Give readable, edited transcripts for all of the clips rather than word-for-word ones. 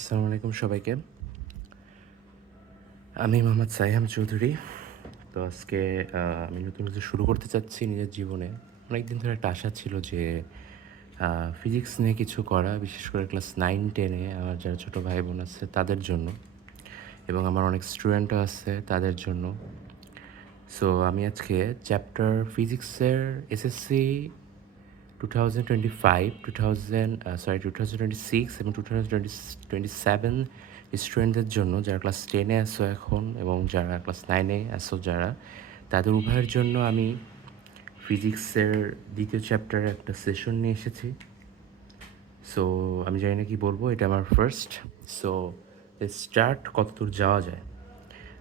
আসসালামু আলাইকুম সবাইকে। আমি মোহাম্মদ সাইহাম চৌধুরী। তো আজকে আমি নতুন কিছু শুরু করতে চাচ্ছি নিজের জীবনে। অনেকদিন ধরে একটা আশা ছিল যে ফিজিক্স নিয়ে কিছু করা, বিশেষ করে ক্লাস 9-10 এ আমার যারা ছোটো ভাই বোন আছে তাদের জন্য, এবং আমার অনেক স্টুডেন্টও আছে তাদের জন্য। সো আমি আজকে চ্যাপ্টার ফিজিক্সের এসএসসি 2025, 2026 এবং 2027 স্টুডেন্টদের জন্য, যারা ক্লাস 10-এ আসো এখন এবং যারা ক্লাস 9-এ আসো যারা, তাদের উভয়ের জন্য আমি ফিজিক্সের দ্বিতীয় চ্যাপ্টারে একটা সেশন নিয়ে এসেছি। সো আমি জানি না কি বলবো, এটা আমার ফার্স্ট। সো স্টার্ট কতদূর যাওয়া যায়।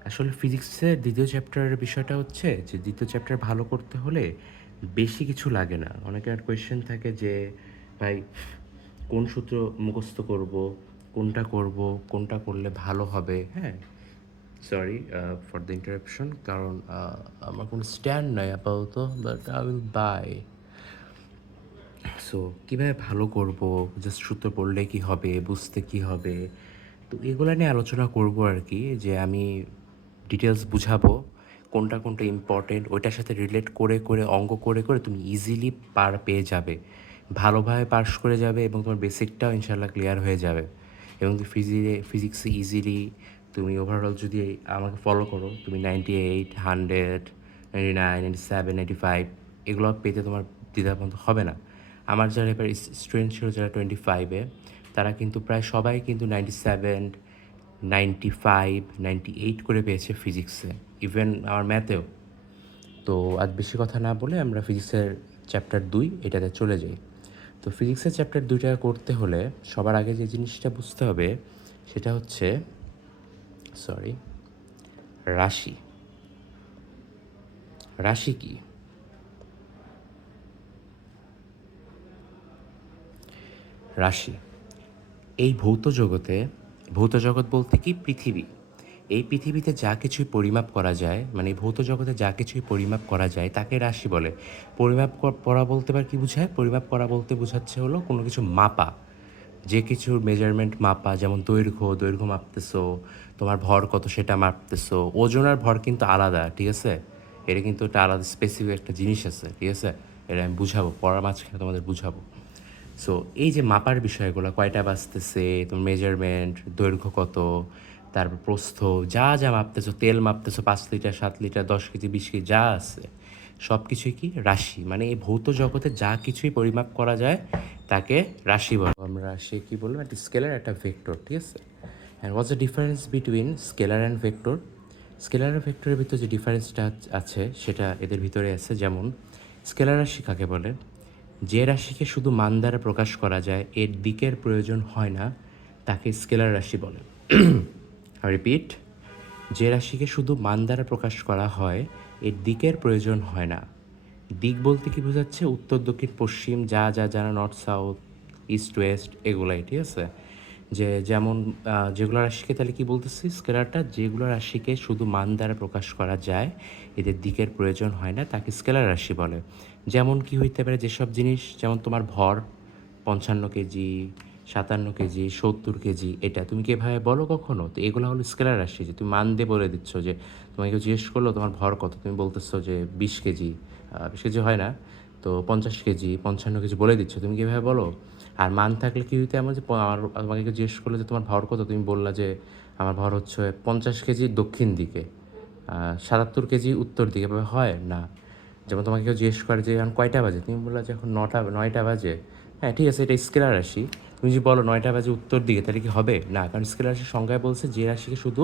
আসলে ফিজিক্সের দ্বিতীয় চ্যাপ্টারের বিষয়টা হচ্ছে যে দ্বিতীয় চ্যাপ্টার ভালো করতে হলে বেশি কিছু লাগে না। অনেকের কোয়েশ্চেন থাকে যে ভাই কোন সূত্র মুখস্থ করব, কোনটা করব, কোনটা করলে ভালো হবে। হ্যাঁ, সরি ফর দ্য ইন্টারাপশন, কারণ আমার কোনো স্ট্যান্ড নাই আপাতত, but I will buy. So কীভাবে ভালো করব, জাস্ট সূত্র পড়লে কী হবে, বুঝতে কী হবে, তো এগুলো নিয়ে আলোচনা করব আর কি। যে আমি ডিটেলস বুঝাবো কোনটা কোনটা ইম্পর্টেন্ট, ওইটার সাথে রিলেট করে করে অঙ্ক করে করে তুমি ইজিলি পার পেয়ে যাবে, ভালোভাবে পাস করে যাবে, এবং তোমার বেসিকটাও ইনশাল্লাহ ক্লিয়ার হয়ে যাবে। এবং তুমি ফিজিক্সে ইজিলি তুমি ওভারঅল যদি আমাকে ফলো করো, তুমি 98, 100, 99, 97, 95 এগুলো পেতে তোমার দ্বিধাবন্ধ হবে না। আমার যারা এবার স্টুডেন্ট ছিল যারা 25-এ, তারা কিন্তু প্রায় সবাই কিন্তু 97, 95, 98 করে পেয়েছে ফিজিক্সে, ইভেন আমার ম্যাথেও। তো আজ বেশি কথা না বলে আমরা ফিজিক্সের চ্যাপ্টার 2 এটাতে চলে যাই। তো ফিজিক্সের চ্যাপ্টার 2টা করতে হলে সবার আগে যে জিনিসটা বুঝতে হবে সেটা হচ্ছে রাশি। রাশি কি? রাশি এই ভৌত জগৎ বলতে কি পৃথিবী, এই পৃথিবীতে যা কিছুই পরিমাপ করা যায়, মানে এই ভৌত জগতে যা কিছুই পরিমাপ করা যায় তাকে রাশি বলে। করা বলতে পারে কি বোঝায়? পরিমাপ করা বলতে বোঝাচ্ছে হলো কোনো কিছু মাপা, যে কিছুর মেজারমেন্ট মাপা, যেমন দৈর্ঘ্য মাপতেছো, তোমার ভর কত সেটা মাপতেছো। ওজন আর ভর কিন্তু আলাদা, ঠিক আছে? এটা কিন্তু একটা আলাদা স্পেসিফিক একটা জিনিস আছে, ঠিক আছে? এটা আমি বুঝাবো, পড়ার মাঝখানে তোমাদের বুঝাবো। সো এই যে মাপার বিষয়গুলো, কয়টা বাজতেছে, তোমার মেজারমেন্ট, দৈর্ঘ্য কত, তারপর প্রস্থ, যা যা মাপতেছো, তেল মাপতেছো 5 লিটার, 7 লিটার, 10 কেজি, 20 কেজি, যা আছে সব কিছুই কি রাশি। মানে এই ভৌত জগতে যা কিছুই পরিমাপ করা যায় তাকে রাশি বলে। আমরা রাশি কি বলবো? একটা স্কেলার, একটা ভেক্টর, ঠিক আছে? And what's the difference between scalar and vector? Scalar আর ভেক্টরের ভিতরে যে ডিফারেন্সটা আছে সেটা এদের ভিতরে আছে। যেমন স্কেলার রাশি কাকে বলে? যে রাশিকে শুধু মান দ্বারা প্রকাশ করা যায়, এর দিকের প্রয়োজন হয় না, তাকে স্কেলার রাশি বলে। রিপিট, যে রাশিকে শুধু মান দ্বারা প্রকাশ করা হয়, এর দিকের প্রয়োজন হয় না। দিক বলতে কি বোঝাচ্ছে? উত্তর, দক্ষিণ, পশ্চিম, যা যা জানা, নর্থ সাউথ, ইস্ট ওয়েস্ট, এগুলাই, ঠিক আছে? যেমন যেগুলো রাশিকে, তাহলে কি বলতেছি স্কেলারটা, যেগুলো রাশিকে শুধু মান দ্বারা প্রকাশ করা যায়, এদের দিকের প্রয়োজন হয় না, তাকে স্কেলার রাশি বলে। যেমন কি হইতে পারে? যেসব জিনিস, যেমন তোমার ভর 55 কেজি, 57 কেজি, 70 কেজি, এটা তুমি কি এভাবে বলো কখনো? তো এগুলো হলো স্কেলার রাশি, যে তুমি মান দিয়ে বলে দিচ্ছ। যে তোমাকে কেউ জিজ্ঞেস করলো তোমার ভর কত, তুমি বলতেছো যে 20 কেজি, 20 কেজি হয় না, তো 50 কেজি, 55 কেজি বলে দিচ্ছ, তুমি কি এভাবে বলো? আর মান থাকলে কি হইতে, আমার যে আমার তোমাকে কেউ জিজ্ঞেস করলো যে তোমার ভর কত, তুমি বললা যে আমার ভর হচ্ছে 50 কেজি দক্ষিণ দিকে, 77 কেজি উত্তর দিকে, এভাবে হয় না। যেমন তোমাকে কেউ জিজ্ঞেস করে যে এখন কয়টা বাজে, তুমি বললা যে এখন 9টা বাজে। হ্যাঁ, ঠিক আছে, এটা স্কেলার রাশি। তুমি যদি বলো 9টা বাজে উত্তর দিকে, তাহলে কি হবে? না, কারণ স্কেলার রাশির সংজ্ঞায় বলছে যে রাশিকে শুধু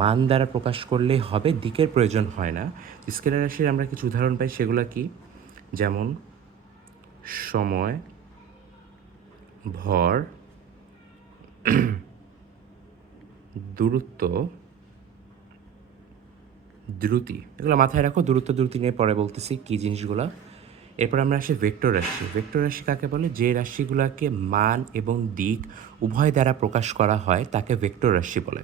মান দ্বারা প্রকাশ করলেই হবে, দিকের প্রয়োজন হয় না। স্কেলার রাশির আমরা কিছু উদাহরণ পাই, সেগুলো কি? যেমন সময়, ভর, দূরত্ব, দ্রুতি। এগুলো মাথায় রাখো, দ্রুতি নিয়ে পরে বলতেছি কী জিনিসগুলো। এরপর আমরা আসি ভেক্টর রাশি। ভেক্টর রাশি কাকে বলে? যে রাশিগুলোকে মান এবং দিক উভয় দ্বারা প্রকাশ করা হয় তাকে ভেক্টর রাশি বলে।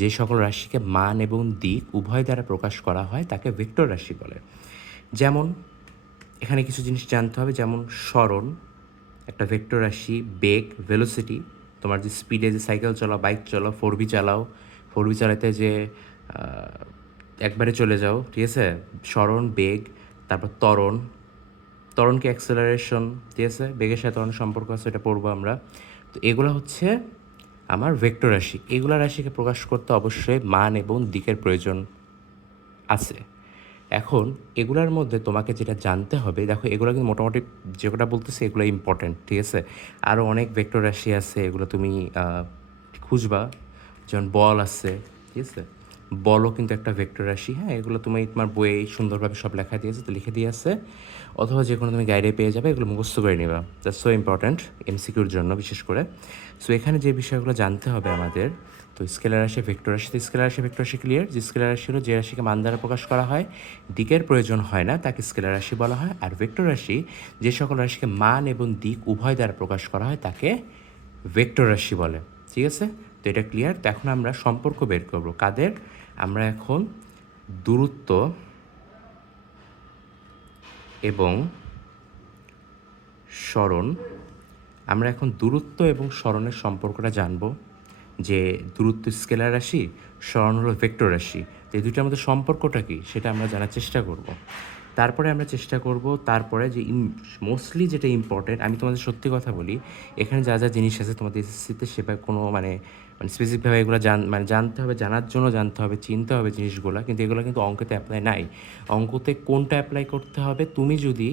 যে সকল রাশিকে মান এবং দিক উভয় দ্বারা প্রকাশ করা হয় তাকে ভেক্টর রাশি বলে। যেমন এখানে কিছু জিনিস জানতে হবে, যেমন সরণ একটা ভেক্টর রাশি, বেগ ভেলোসিটি তোমার যে স্পিডে যে সাইকেল চালাও, বাইক চালাও, 4V চালাও, 4V চালাতে যে একবারে চলে যাও, ঠিক আছে? সরণ, বেগ, তারপর ত্বরণ, ত্বরণকে অ্যাক্সেলারেশন, ঠিক আছে? বেগের সাথে ত্বরণের সম্পর্ক আছে, এটা পড়বো আমরা। তো এগুলো হচ্ছে আমার ভেক্টর রাশি। এগুলো রাশিকে প্রকাশ করতে অবশ্যই মান এবং দিকের প্রয়োজন আছে। এখন এগুলার মধ্যে তোমাকে যেটা জানতে হবে, দেখো এগুলো কিন্তু মোটামুটি যে কটা বলতেছে এগুলো ইম্পর্টেন্ট, ঠিক আছে? আরও অনেক ভেক্টর রাশি আছে, এগুলো তুমি খুঁজবা। যেমন বল আছে, ঠিক আছে? বলও কিন্তু একটা ভেক্টর রাশি, হ্যাঁ? এগুলো তুমি তোমার বইয়ে সুন্দরভাবে সব লেখা দিয়েছে, তো লিখে দিয়ে আছে, অথবা যে কোনো তুমি গাইডে পেয়ে যাবে, এগুলো মুখস্থ করে নিবা। দ্যাটস সো ইম্পর্ট্যান্ট এমসিকিউর জন্য বিশেষ করে। সো এখানে যে বিষয়গুলো জানতে হবে আমাদের, তো স্কেলার রাশি, ভেক্টর রাশি। তো স্কেলার রাশি, ভেক্টর রাশি ক্লিয়ার। যে স্কেলার রাশি হলো যে রাশিকে মান দ্বারা প্রকাশ করা হয়, দিকের প্রয়োজন হয় না, তাকে স্কেলার রাশি বলা হয়। আর ভেক্টর রাশি যে সকল রাশিকে মান এবং দিক উভয় দ্বারা প্রকাশ করা হয় তাকে ভেক্টর রাশি বলে, ঠিক আছে? তো এটা ক্লিয়ার। তো এখন আমরা সম্পর্ক বের করব কাদের? আমরা এখন দূরত্ব এবং সরণ, আমরা এখন দূরত্ব এবং সরণের সম্পর্কটা জানব। যে দূরত্ব স্কেলার রাশি, সরণ হলো ভেক্টর রাশি, তো এই দুইটার মধ্যে সম্পর্কটা কী সেটা আমরা জানার চেষ্টা করব। তারপরে আমরা চেষ্টা করব, তারপরে যে মোস্টলি যেটা ইম্পর্টেন্ট, আমি তোমাদের সত্যি কথা বলি, এখানে যা যা জিনিস আছে তোমাদের এসএসসিতে সেভাবে কোনো মানে মানে স্পেসিফিকভাবে এগুলো জানতে হবে, জানার জন্য জানতে হবে, চিনতে হবে জিনিসগুলো, কিন্তু এগুলো কিন্তু অঙ্কতে অ্যাপ্লাই নাই। অঙ্কতে কোনটা অ্যাপ্লাই করতে হবে, তুমি যদি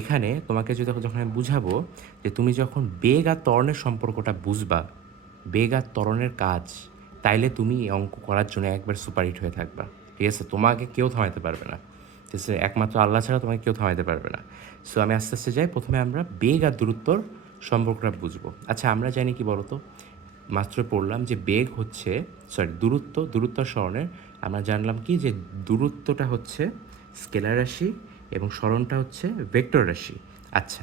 এখানে তোমাকে যদি যখন আমি বুঝাবো যে তুমি যখন বেগ আর ত্বরণের সম্পর্কটা বুঝবা, বেগ আর ত্বরণের কাজ, তাইলে তুমি এই অঙ্ক করার জন্য একবার সুপারহিট হয়ে থাকবা, ঠিক আছে? তোমাকে কেউ থামাইতে পারবে না, ঠিক আছে? একমাত্র আল্লাহ ছাড়া তোমাকে কেউ থামাইতে পারবে না। সো আমি আস্তে আস্তে যাই, প্রথমে আমরা বেগ আর দূরত্বর সম্পর্কটা বুঝবো। আচ্ছা, আমরা জানি কি বলতো, মাত্র পড়লাম যে বেগ হচ্ছে, দূরত্ব আর সরণের আমরা জানলাম কি যে দূরত্বটা হচ্ছে স্কেলার রাশি এবং সরণটা হচ্ছে ভেক্টর রাশি। আচ্ছা,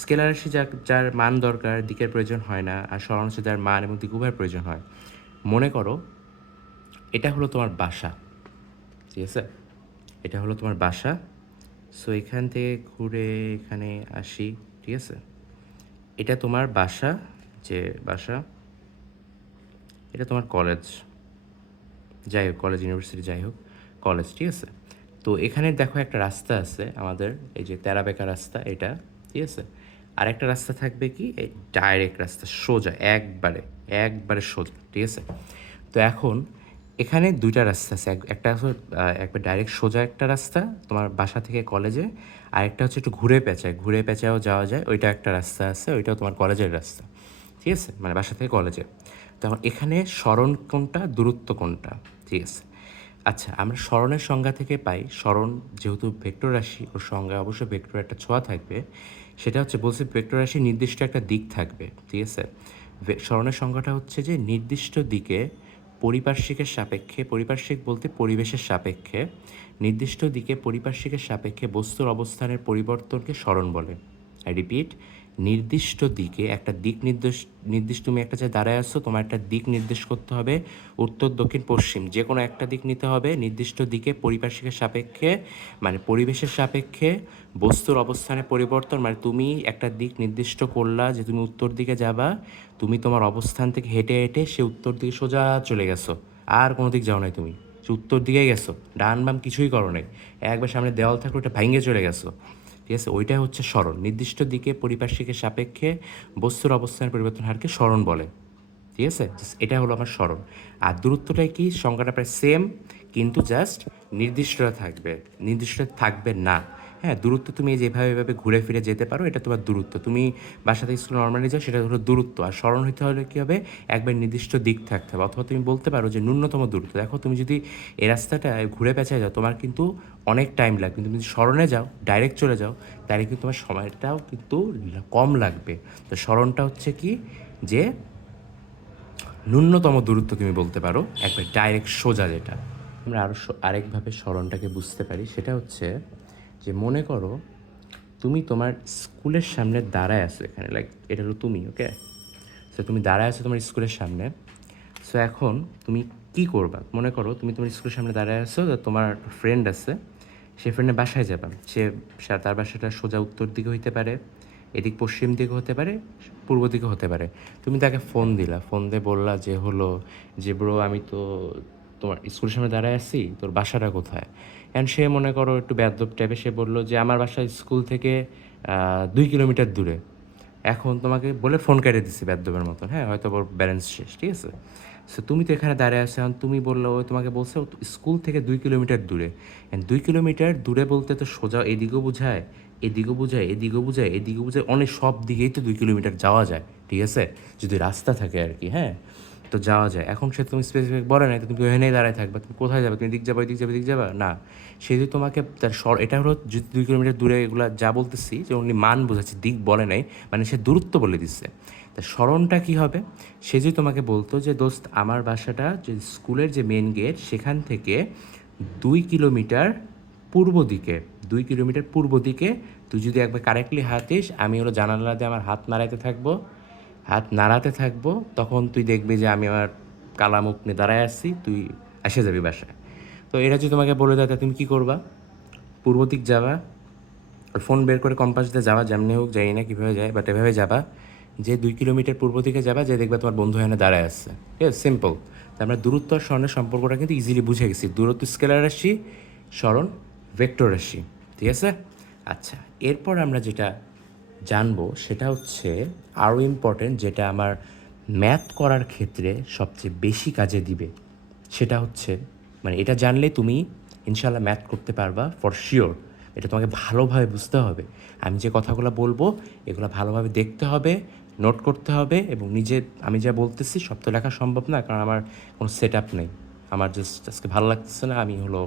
স্কেলার রাশি যার মান দরকার, দিকের প্রয়োজন হয় না, আর সরণ হচ্ছে যার মান এবং দিক উভয়ের প্রয়োজন হয়। মনে করো এটা হলো তোমার বাসা, ঠিক আছে? এটা হলো তোমার বাসা। সো এখান থেকে ঘুরে এখানে আসি, ঠিক আছে? এটা তোমার বাসা, যে বাসা, এটা তোমার কলেজ, যাই হোক, কলেজ ইউনিভার্সিটি যাই হোক, কলেজ, ঠিক আছে? তো এখানে দেখো একটা রাস্তা আছে আমাদের, এই যে তেরা বেঁকা রাস্তা এটা, ঠিক আছে? আর একটা রাস্তা থাকবে কি, এই ডাইরেক্ট রাস্তা, সোজা, একবারে সোজা, ঠিক আছে? তো এখন এখানে দুইটা রাস্তা আছে, একটা হচ্ছে একবার ডাইরেক্ট সোজা একটা রাস্তা তোমার বাসা থেকে কলেজে, আর একটা হচ্ছে একটু ঘুরে পেঁচায়ও যাওয়া যায়, ওইটা একটা রাস্তা আছে, ওইটাও তোমার কলেজের রাস্তা, ঠিক আছে? মানে বাসা থেকে কলেজে। তখন এখানে সরণ কোনটা, দূরত্ব কোনটা, ঠিক আছে? আচ্ছা, আমরা সরণের সংজ্ঞা থেকে পাই, সরণ যেহেতু ভেক্টর রাশি, ওর সংজ্ঞায় অবশ্যই ভেক্টর একটা ছোঁয়া থাকবে। সেটা হচ্ছে বলছে ভেক্টর রাশির নির্দিষ্ট একটা দিক থাকবে, ঠিক আছে? সরণের সংজ্ঞাটা হচ্ছে যে নির্দিষ্ট দিকে পরিপার্শ্বিকের সাপেক্ষে, পরিপার্শ্বিক বলতে পরিবেশের সাপেক্ষে, নির্দিষ্ট দিকে পরিপার্শ্বিকের সাপেক্ষে বস্তুর অবস্থানের পরিবর্তনকে সরণ বলে। আই রিপিট, নির্দিষ্ট দিকে একটা দিক নির্দিষ্ট, তুমি একটা জায়গায় দাঁড়ায় আসছো, তোমার একটা দিক নির্দেশ করতে হবে, উত্তর, দক্ষিণ, পশ্চিম, যে কোনো একটা দিক নিতে হবে। নির্দিষ্ট দিকে পরিপার্শ্বিকের সাপেক্ষে মানে পরিবেশের সাপেক্ষে বস্তুর অবস্থানের পরিবর্তন, মানে তুমি একটা দিক নির্দিষ্ট করলা যে তুমি উত্তর দিকে যাবা, তুমি তোমার অবস্থান থেকে হেঁটে হেঁটে সে উত্তর দিকে সোজা চলে গেছো, আর কোনো দিক যাও নাই, তুমি সে উত্তর দিকেই গেছো, ডান বাম কিছুই করো নাই, একবার সামনে দেওয়াল থাকলে ওটা ভাঙে চলে গেছো, ঠিক আছে? ওইটাই হচ্ছে সরণ। নির্দিষ্ট দিকে পরিপার্শ্বিকের সাপেক্ষে বস্তুর অবস্থানের পরিবর্তন হারকে সরণ বলে, ঠিক আছে? এটা হলো আমার সরণ। আর দূরত্বটাই কি, সংখ্যাটা প্রায় সেম, কিন্তু জাস্ট নির্দিষ্টটা থাকবে না। হ্যাঁ, দূরত্ব তুমি যেভাবে এভাবে ঘুরে ফিরে যেতে পারো, এটা তোমার দূরত্ব। তুমি বাসা থেকে স্কুল নর্মালি যাও, সেটা হলো দূরত্ব। আর সরণ হইতে হলে কী হবে, একবার নির্দিষ্ট দিক থাকতে হবে, অথবা তুমি বলতে পারো যে ন্যূনতম দূরত্ব। দেখো, তুমি যদি এই রাস্তাটা ঘুরে পেঁচায় যাও, তোমার কিন্তু অনেক টাইম লাগবে, কিন্তু তুমি যদি সরণে যাও, ডাইরেক্ট চলে যাও, তাহলে কিন্তু তোমার সময়টাও কিন্তু কম লাগবে। তো সরণটা হচ্ছে কি, যে ন্যূনতম দূরত্ব তুমি বলতে পারো, একবার ডাইরেক্ট সোজা যেটা। আমরা আরেকভাবে সরণটাকে বুঝতে পারি, সেটা হচ্ছে যে মনে করো তুমি তোমার স্কুলের সামনে দাঁড়ায় আছো, এখানে লাইক এটা হলো তুমি, ওকে? সো তুমি দাঁড়ায় আছো তোমার স্কুলের সামনে। সো এখন তুমি কি করবা, মনে করো তুমি তোমার স্কুলের সামনে দাঁড়ায় আছো, তোমার ফ্রেন্ড আছে, সে ফ্রেন্ডের বাসায় যাবা। তার বাসাটা সোজা উত্তর দিকে হইতে পারে, এদিক পশ্চিম দিকে হতে পারে, পূর্ব দিকে হতে পারে। তুমি তাকে ফোন দিলা, ফোন দিয়ে বললা যে হলো যে ব্রো আমি তো তোমার স্কুলের সামনে দাঁড়ায় আছি, তোর বাসাটা কোথায়? অ্যান্ড সে মনে করো একটু বেয়াদ্দপ টাইপের, সে বললো যে আমার বাসা স্কুল থেকে 2 কিলোমিটার দূরে। এখন তোমাকে বলে ফোন কেটে দিচ্ছে বেয়াদ্দপের মতন, হ্যাঁ, হয়তো ওর ব্যালেন্স শেষ, ঠিক আছে? সো তুমি তো এখানে দাঁড়ায় আছো, এখন তুমি বললো, ও তোমাকে বলছে ও তো স্কুল থেকে 2 কিলোমিটার দূরে। অ্যান্ড 2 কিলোমিটার দূরে বলতে তো সোজা এদিকেও বোঝায়, এদিকেও বোঝায়, এদিকেও বোঝায়, এদিকেও বোঝায়, অনেক সব দিকেই তো 2 কিলোমিটার যাওয়া যায়, ঠিক আছে, যদি রাস্তা থাকে আর কি, হ্যাঁ, তো যাওয়া যায়। এখন সে তুমি স্পেসিফিক বলে নাই, তো তুমি ওখানেই দাঁড়ায় থাকবে, তুমি কোথায় যাবে? তুমি দিক যাবে, দিক যাবে, দিক যাবে না। সে যদি তোমাকে তার এটা হলো যদি 2 কিলোমিটার দূরে, এগুলো যা বলতেছি যে অনলি মান বোঝাচ্ছে, দিক বলে নাই, মানে সে দূরত্ব বলে দিচ্ছে। তা স্মরণটা কী হবে? সে যদি তোমাকে বলতো যে দোস্ত আমার বাসাটা যে স্কুলের যে মেন গেট সেখান থেকে 2 কিলোমিটার পূর্ব দিকে, 2 কিলোমিটার পূর্ব দিকে তুই যদি একবার কারেক্টলি হাতিস, আমি হলো জানালা দিয়ে আমার হাত নাড়াইতে থাকবো, হাত নাড়াতে থাকবো, তখন তুই দেখবি যে আমি আমার কালা মুখ নিয়ে দাঁড়ায় আসছি, তুই এসে যাবি বাসায়। তো এটা যদি তোমাকে বলে দেয়, তা তুমি কী করবা? পূর্ব দিক যাবা, ফোন বের করে কম্পাস দিয়ে যাওয়া, যেমনি হোক জানি না কীভাবে যায়, বাট এভাবে যাবা, যে 2 কিলোমিটার পূর্ব দিকে যাবা, যে দেখবা তোমার বন্ধু এখানে দাঁড়ায় আসছে, ঠিক আছে, সিম্পল। তো আমরা দূরত্ব আর স্মরণের সম্পর্কটা কিন্তু ইজিলি বুঝে গেছি। দূরত্ব স্কেলার রাশি, স্মরণ ভেক্টর রাশি, ঠিক আছে? আচ্ছা, এরপর আমরা যেটা জানবো সেটা হচ্ছে আরও ইম্পর্টেন্ট, যেটা আমার ম্যাথ করার ক্ষেত্রে সবচেয়ে বেশি কাজে দিবে। সেটা হচ্ছে, মানে এটা জানলে তুমি ইনশাল্লাহ ম্যাথ করতে পারবা ফর শিওর। এটা তোমাকে ভালোভাবে বুঝতে হবে। আমি যে কথাগুলো বলবো এগুলো ভালোভাবে দেখতে হবে, নোট করতে হবে, এবং নিজে আমি যা বলতেছি সব তো লেখা সম্ভব না, কারণ আমার কোনো সেট আপ নেই। আমার জাস্ট আজকে ভালো লাগতেছে না, আমি হলো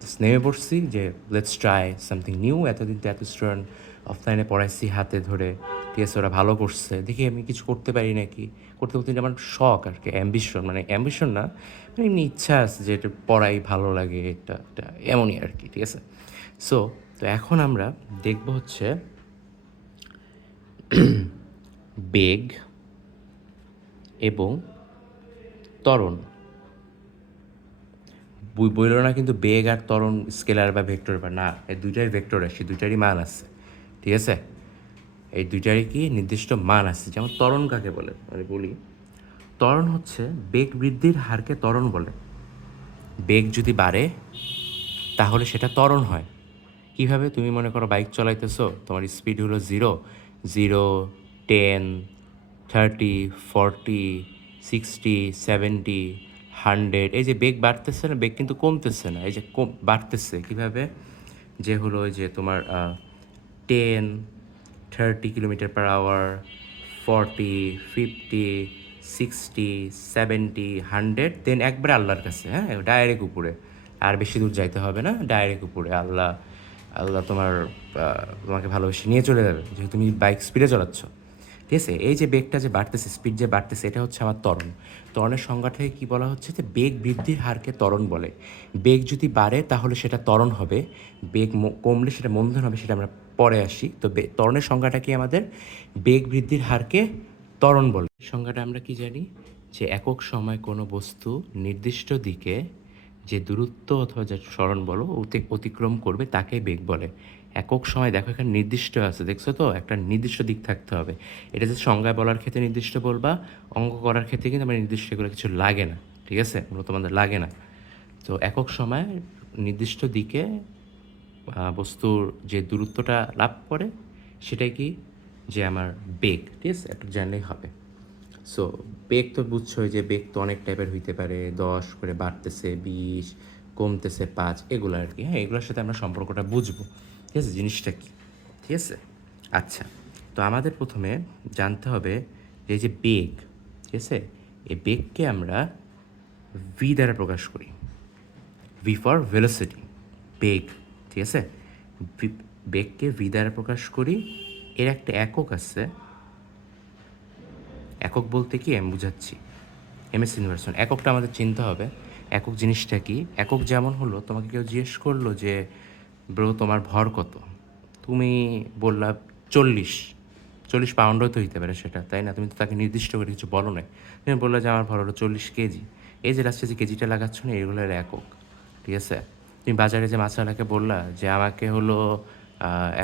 জাস্ট নেমে পড়ছি যে লেটস ট্রাই সামথিং নিউ। এতদিন তো এত স্টুডেন্ট অফলাইনে পড়াইছি হাতে ধরে, ঠিক আছে, ওরা ভালো করছে, দেখি আমি কিছু করতে পারি নাকি। করতে করতে আমার শখ আর কি, অ্যাম্বিশন, মানে অ্যাম্বিশন না, মানে এমনি ইচ্ছা আছে যে এটা পড়াই ভালো লাগে, এটা এমনই আর কি, ঠিক আছে? সো তো এখন আমরা দেখব হচ্ছে বেগ এবং ত্বরণ। বইল না কিন্তু বেগ আর ত্বরণ স্কেলার বা ভেক্টর বা না, এই দুইটাই ভেক্টর রাশি, দুইটারই মান আছে, ঠিক আছে? এই দুইটারই কি নির্দিষ্ট মান আছে। যেমন ত্বরণ কাকে বলে আমি বলি, ত্বরণ হচ্ছে বেগ বৃদ্ধির হারকে ত্বরণ বলে। বেগ যদি বাড়ে তাহলে সেটা ত্বরণ হয়। কীভাবে? তুমি মনে করো বাইক চালাইতেছো, তোমার স্পিড হলো 0, 0, 10, 30, 40, 60, 70, 100, এই যে বেগ বাড়তেছে না, বেগ কিন্তু কমতেছে না, এই যে বাড়তেছে কীভাবে? যে হলো ওই যে তোমার 10, 30 কিলোমিটার পার আওয়ার, 40, 50, 60, 70, 100, দেন একবারে আল্লাহর কাছে, হ্যাঁ, ডাইরেক্ট উপরে। আর বেশি দূর যাইতে হবে না, ডাইরেক্ট উপরে। আল্লাহ আল্লাহ তোমাকে ভালোবেসে নিয়ে চলে যাবে, যেহেতু তুমি বাইক স্পিডে চালাচ্ছ, ঠিক আছে? এই যে বেগটা যে বাড়তেছে, স্পিড যে বাড়তেছে, এটা হচ্ছে আমার ত্বরণ। ত্বরণের সংজ্ঞা থেকে কী বলা হচ্ছে? যে বেগ বৃদ্ধির হারকে ত্বরণ বলে। বেগ যদি বাড়ে তাহলে সেটা ত্বরণ হবে, বেগ কমলে সেটা মন্দন হবে, সেটা আমরা পরে আসি। তো ত্বরণের সংজ্ঞাটা কি আমাদের? বেগ বৃদ্ধির হারকে ত্বরণ বলে। সংজ্ঞাটা আমরা কি জানি? যে একক সময় কোনো বস্তু নির্দিষ্ট দিকে যে দূরত্ব অথবা যে সরণ বলো অতিক্রম করবে তাকে বেগ বলে। একক সময়, দেখো এখানে নির্দিষ্ট আছে, দেখছো তো, একটা নির্দিষ্ট দিক থাকতে হবে। এটা যে সংজ্ঞায় বলার ক্ষেত্রে নির্দিষ্ট বলবা, অঙ্ক করার ক্ষেত্রে কিন্তু আমার নির্দিষ্ট এগুলো কিছু লাগে না, ঠিক আছে, মূলত আমাদের লাগে না। তো একক সময় নির্দিষ্ট দিকে বস্তুর যে দূরত্বটা লাভ করে সেটাই কি? যে আমার বেগ, ঠিক আছে, একটু জানলেই হবে। সো বেগ তো বুঝছোই যে বেগ তো অনেক টাইপের হইতে পারে, 10 করে বাড়তেছে, 20 কমতেছে, 5, এগুলো আর কি, হ্যাঁ, এগুলোর সাথে আমরা সম্পর্কটা বুঝবো, ঠিক আছে, জিনিসটা কি, ঠিক আছে? আচ্ছা, তো আমাদের প্রথমে জানতে হবে যে এই যে বেগ, ঠিক আছে, এই বেগকে আমরা ভি দ্বারা প্রকাশ করি। ভি ফর ভেলোসিটি, বেগ, ঠিক আছে? বেগকে ভি দ্বারা প্রকাশ করি। এর একটা একক আছে। একক বলতে কি আমি বুঝাচ্ছি, এমএস ইউনিভার্সন। এককটা আমাদের চিনতে হবে, একক জিনিসটা কি। একক যেমন হলো, তোমাকে কেউ জিজ্ঞেস করলো যে ব্রো তোমার ভর কত, তুমি বললা 40 পাউন্ডও তো হইতে পারে সেটা, তাই না? তুমি তো তাকে নির্দিষ্ট করে কিছু বলো না, তুমি বললো যে আমার ভর হলো 40 কেজি। এই যে লাস্টে যে কেজিটা লাগাচ্ছ না, এগুলোর একক, ঠিক আছে? তুমি বাজারে যে মাছওয়ালাকে বললা যে আমাকে হলো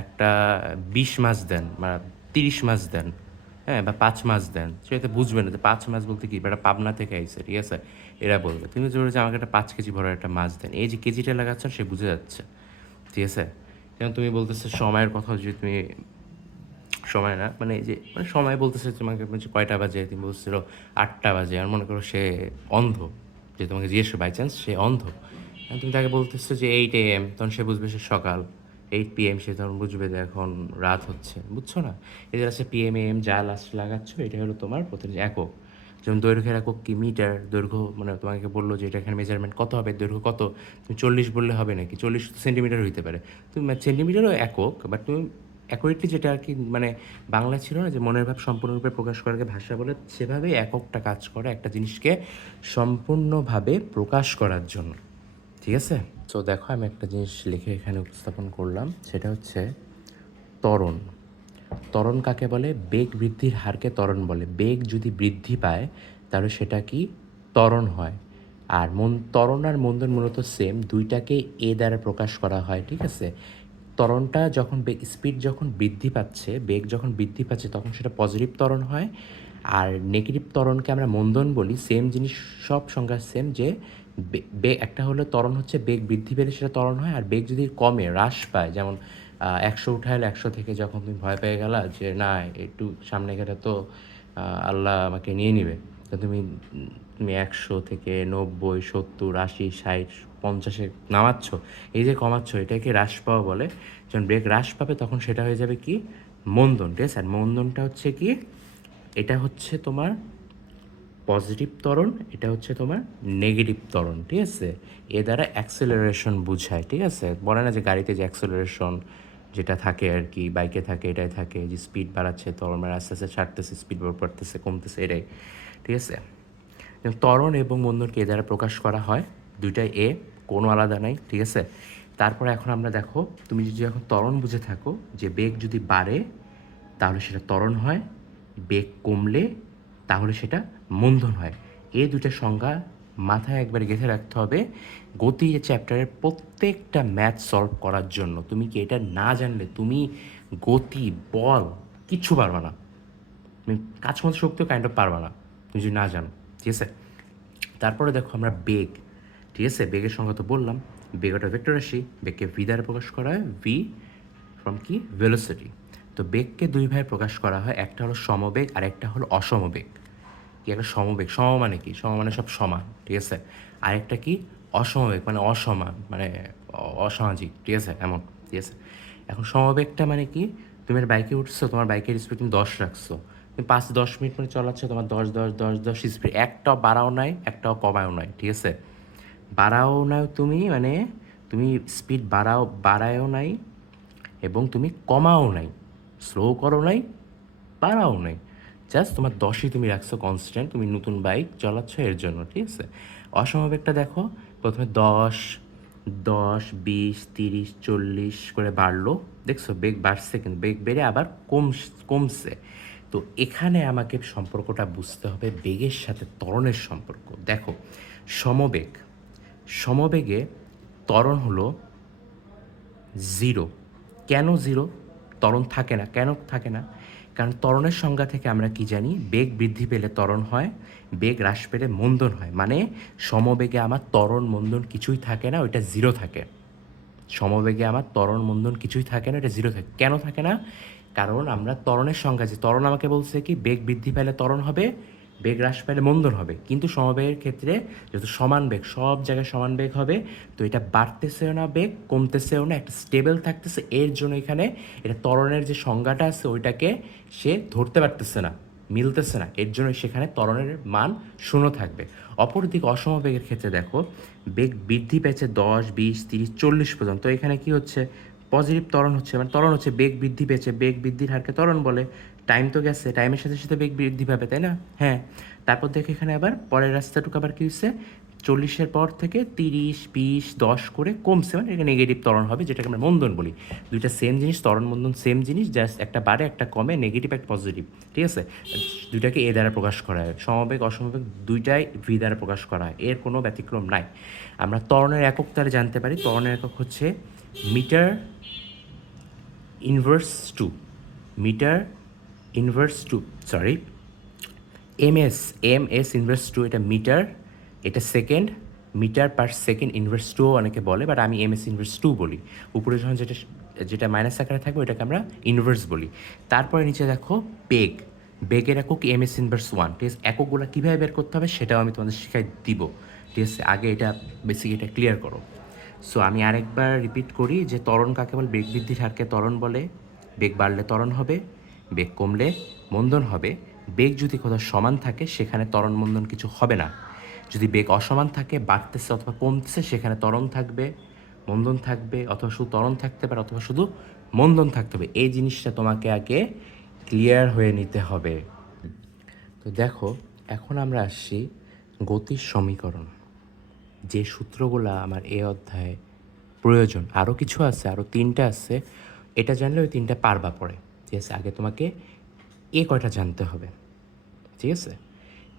একটা 20 মাছ দেন বা 30 মাছ দেন, হ্যাঁ, বা 5 মাস দেন, সে তো বুঝবে না যে 5 মাস বলতে কি, বেটা পাবনা থেকে আইছে, ঠিক আছে? এরা বলবে। তুমি জোরে যে আমাকে একটা 5 কেজি ভরের একটা মাছ দেন। এই যে কেজিটা লাগাচ্ছেন সে বুঝে যাচ্ছে, ঠিক আছে? যেমন তুমি বলতেছো সময়ের কথা, যদি তুমি সময় না মানে এই যে মানে সময় বলতেছে তোমাকে বলছে কয়টা বাজে, তুমি বলছিল 8টা বাজে, আর মনে করো সে অন্ধ, যে তোমাকে জিজ্ঞেস বাই চান্স সে অন্ধ, আর তুমি তাকে বলতেছো যে 8 AM, তখন সে বুঝবে সে সকাল। 8 PM সে তখন বুঝবে যে এখন রাত হচ্ছে, বুঝছো না? এই যে আছে PM AM যা লাস্ট লাগাচ্ছ, এটা হলো তোমার প্রতি একক। যেমন দৈর্ঘ্যের একক কি, মিটার। দৈর্ঘ্য মানে তোমাকে বললো যে এটা এখানে মেজারমেন্ট কত হবে, দৈর্ঘ্য কত, তুমি 40 বললে হবে নাকি? 40 সেন্টিমিটার হইতে পারে, তুমি সেন্টিমিটারও একক, বাট তুমি অ্যাকুরেটলি যেটা আর কি, মানে বাংলা ছিল না যে মনের ভাব সম্পূর্ণরূপে প্রকাশ করাকে ভাষা বলে, সেভাবেই এককটা কাজ করে একটা জিনিসকে সম্পূর্ণভাবে প্রকাশ করার জন্য, ঠিক আছে? তো দেখো আমি একটা জিনিস লিখে এখানে উপস্থাপন করলাম, সেটা হচ্ছে ত্বরণ। ত্বরণ কাকে বলে? বেগ বৃদ্ধির হারকে ত্বরণ বলে। বেগ যদি বৃদ্ধি পায় তাহলে সেটা কি? ত্বরণ হয়। আর ত্বরণ আর মন্দন মূলত সেম, দুইটাকে এ দ্বারা প্রকাশ করা হয়, ঠিক আছে? ত্বরণটা যখন স্পিড যখন বৃদ্ধি পাচ্ছে, বেগ যখন বৃদ্ধি পাচ্ছে, তখন সেটা পজিটিভ ত্বরণ হয়। আর নেগেটিভ ত্বরণকে আমরা মন্দন বলি। সেম জিনিস, সব সংখ্যা সেম, যে একটা হলো ত্বরণ হচ্ছে বেগ বৃদ্ধি পেলে সেটা ত্বরণ হয়, আর বেগ যদি কমে হ্রাস পায়, যেমন 100 উঠাইলে 100 থেকে যখন তুমি ভয় পেয়ে গেলা যে না একটু সামনে গেলে তো আল্লাহ আমাকে নিয়ে নিবে, তো তুমি 100 থেকে 90, 70, 80, 60, 50-এ নামাচ্ছ, এই যে কমাচ্ছ, এটাকে হ্রাস পাওয়া বলে। যখন ব্রেক হ্রাস পাবে তখন সেটা হয়ে যাবে কি? মন্দন, ঠিক আছে? আর মন্দনটা হচ্ছে কি? এটা হচ্ছে তোমার পজিটিভ ত্বরণ, এটা হচ্ছে তোমার নেগেটিভ ত্বরণ, ঠিক আছে? এ দ্বারা অ্যাক্সেলারেশন বোঝায়, ঠিক আছে? বলে না যে গাড়িতে যে অ্যাক্সেলারেশন যেটা থাকে আর কি, বাইকে থাকে, এটাই থাকে, যে স্পিড বাড়াচ্ছে, ত্বরণ আস্তে আস্তে ছাড়তেছে, স্পিড বাড়তেছে, কমতেছে, এটাই, ঠিক আছে? ত্বরণ এবং মন্দনকে এ দ্বারা প্রকাশ করা হয়, দুইটাই এ, কোনো আলাদা নাই, ঠিক আছে? তারপরে এখন আমরা দেখো, তুমি যদি এখন ত্বরণ বুঝে থাকো যে বেগ যদি বাড়ে তাহলে সেটা ত্বরণ হয়, বেগ কমলে তাহলে সেটা মন্দন হয়। এই দুইটা সংজ্ঞা মাথায় একবার গেঁথে রাখতে হবে গতি চ্যাপ্টারের প্রত্যেকটা ম্যাথ সলভ করার জন্য। তুমি কি এটা না জানলে তুমি গতি, বল কিচ্ছু পারবে না, তুমি কাজ মতো শক্তিও কাইন্ড অফ পারবে না, তুমি যদি না জানো, ঠিক আছে? তারপরে দেখো আমরা বেগ, ঠিক আছে? বেগের সংজ্ঞা তো বললাম, বেগ একটা ভেক্টর রাশি, বেগকে ভি দ্বারা প্রকাশ করা হয়, ভি ফ্রম কি? ভেলোসিটি। তো বেগকে দুই ভাবে প্রকাশ করা হয়, একটা হলো সমবেগ আর একটা হলো অসমবেগ। কি একটা সমবেগ, সম মানে কি? সম মানে সব সমান, ঠিক আছে? আরেকটা কি? অসমবেগ মানে অসমান, মানে অসামাজিক, ঠিক আছে? এমন, ঠিক আছে? এখন সমবেগটা মানে কি? তুমি একটা বাইকে উঠছো, তোমার বাইকের স্পিড তুমি 10 রাখছো, তুমি 5-10 মিনিট মানে চালাচ্ছ, তোমার 10-10-10-10 স্পিড, একটাও বাড়াও নাই, একটাও কমায়ও নাই, ঠিক আছে? বাড়াও নাই তুমি, মানে তুমি স্পিড বাড়ায়ও নাই এবং তুমি কমাও নাই, স্লো করো নাই, বাড়াও নাই, জাস্ট তোমার 10ই তুমি রাখছো কনস্ট্যান্ট, তুমি নতুন বাইক চালাচ্ছ এর জন্য, ঠিক আছে? অসমবেগটা দেখো, প্রথমে 10, 20, 30, 40 করে বাড়লো, দেখছো বেগ বাড়ছে, কিন্তু বেগ বেড়ে আবার কমছে। তো এখানে আমাকে সম্পর্কটা বুঝতে হবে বেগের সাথে ত্বরণের সম্পর্ক। দেখো, সমবেগ, সমবেগে ত্বরণ হলো 0। কেন 0? ত্বরণ থাকে না, কেন থাকে না? কারণ ত্বরণের সংজ্ঞা থেকে আমরা কি জানি? বেগ বৃদ্ধি পেলে ত্বরণ হয়, বেগ হ্রাস পেলে মন্দন হয়। মানে সমবেগে আমার ত্বরণ মন্দন কিছুই থাকে না, ওইটা 0 থাকে। সমবেগে আমার ত্বরণ মন্দন কিছুই থাকে না, এটা 0 থাকে। কেন থাকে না? কারণ আমরা ত্বরণের সংজ্ঞা, যে ত্বরণ আমাকে বলছে কি বেগ বৃদ্ধি পেলে ত্বরণ হবে, বেগ হ্রাস পেলে মন্দন হবে। কিন্তু সমবেগের ক্ষেত্রে যেহেতু সমান বেগ, সব জায়গায় সমান বেগ হবে, তো এটা বাড়তেছেও না বেগ, কমতেছেও না, একটা স্টেবল থাকতেছে। এর জন্য এখানে এটা ত্বরণের যে সংজ্ঞাটা আছে ওইটাকে সে ধরতে পারতেছে না, মিলতেছে না, এর জন্য সেখানে ত্বরণের মান 0 থাকবে। অপরদিকে অসমবেগের ক্ষেত্রে দেখো, বেগ বৃদ্ধি পেয়েছে 10, 20, 30, 40 পর্যন্ত, এখানে কি হচ্ছে? পজিটিভ ত্বরণ হচ্ছে, মানে ত্বরণ হচ্ছে, বেগ বৃদ্ধি পেয়েছে, বেগ বৃদ্ধির হারকে ত্বরণ বলে। টাইম তো গেছে, টাইমের সাথে সাথে বেগ বৃদ্ধি পাবে, তাই না? হ্যাঁ। তারপর দেখো এখানে আবার পরের রাস্তাটুকু আবার কী হচ্ছে? 40-এর পর থেকে 30, 20, 10 করে কমছে, মানে এটা নেগেটিভ ত্বরণ হবে, যেটাকে আমরা মন্দন বলি। দুইটা সেম জিনিস, ত্বরণ মন্দন সেম জিনিস, জাস্ট একটা বাড়ে একটা কমে, নেগেটিভ একটা পজিটিভ, ঠিক আছে? দুইটাকে এ দ্বারা প্রকাশ করা হয়। সমবেগ অসমবেগ দুইটাই ভি দ্বারা প্রকাশ করা হয়, এর কোনো ব্যতিক্রম নাই। আমরা ত্বরণের একক তাহলে জানতে পারি, ত্বরণের একক হচ্ছে metre inverse two, metre inverse two, sorry, M S inverse two, এটা মিটার, এটা second, metre per second inverse টুও অনেকে বলে, বাট আমি এম এস ইনভার্স টু বলি। উপরে যখন যেটা যেটা মাইনাস আকারে থাকবে ওটাকে আমরা ইনভার্স বলি। তারপরে নিচে দেখো বেগ, বেগের একক এম এস ইনভার্স ওয়ান, ঠিক আছে। এককগুলো কীভাবে বের করতে হবে সেটাও আমি তোমাদের শিখাই দিব, ঠিক আছে। আগে এটা বেসিক এটা ক্লিয়ার করো। সো আমি আরেকবার রিপিট করি যে ত্বরণ কাকে বলে, বেগ বৃদ্ধির হারকে ত্বরণ বলে। বেগ বাড়লে ত্বরণ হবে, বেগ কমলে মন্দন হবে। বেগ যদি কোথাও সমান থাকে সেখানে ত্বরণ মন্দন কিছু হবে না। যদি বেগ অসমান থাকে, বাড়তেছে অথবা কমতেছে, সেখানে ত্বরণ থাকবে, মন্দন থাকবে, অথবা শুধু ত্বরণ থাকতে পারে, অথবা শুধু মন্দন থাকতে হবে। এই জিনিসটা তোমাকে আগে ক্লিয়ার হয়ে নিতে হবে। তো দেখো, এখন আমরা আসছি গতির সমীকরণ, যে সূত্রগুলো আমার এই অধ্যায়ে প্রয়োজন। আরও কিছু আছে, আরও 3টা আছে, এটা জানলে ওই 3টা পারবা পড়ে, ঠিক আছে। আগে তোমাকে কয়টা জানতে হবে, ঠিক আছে।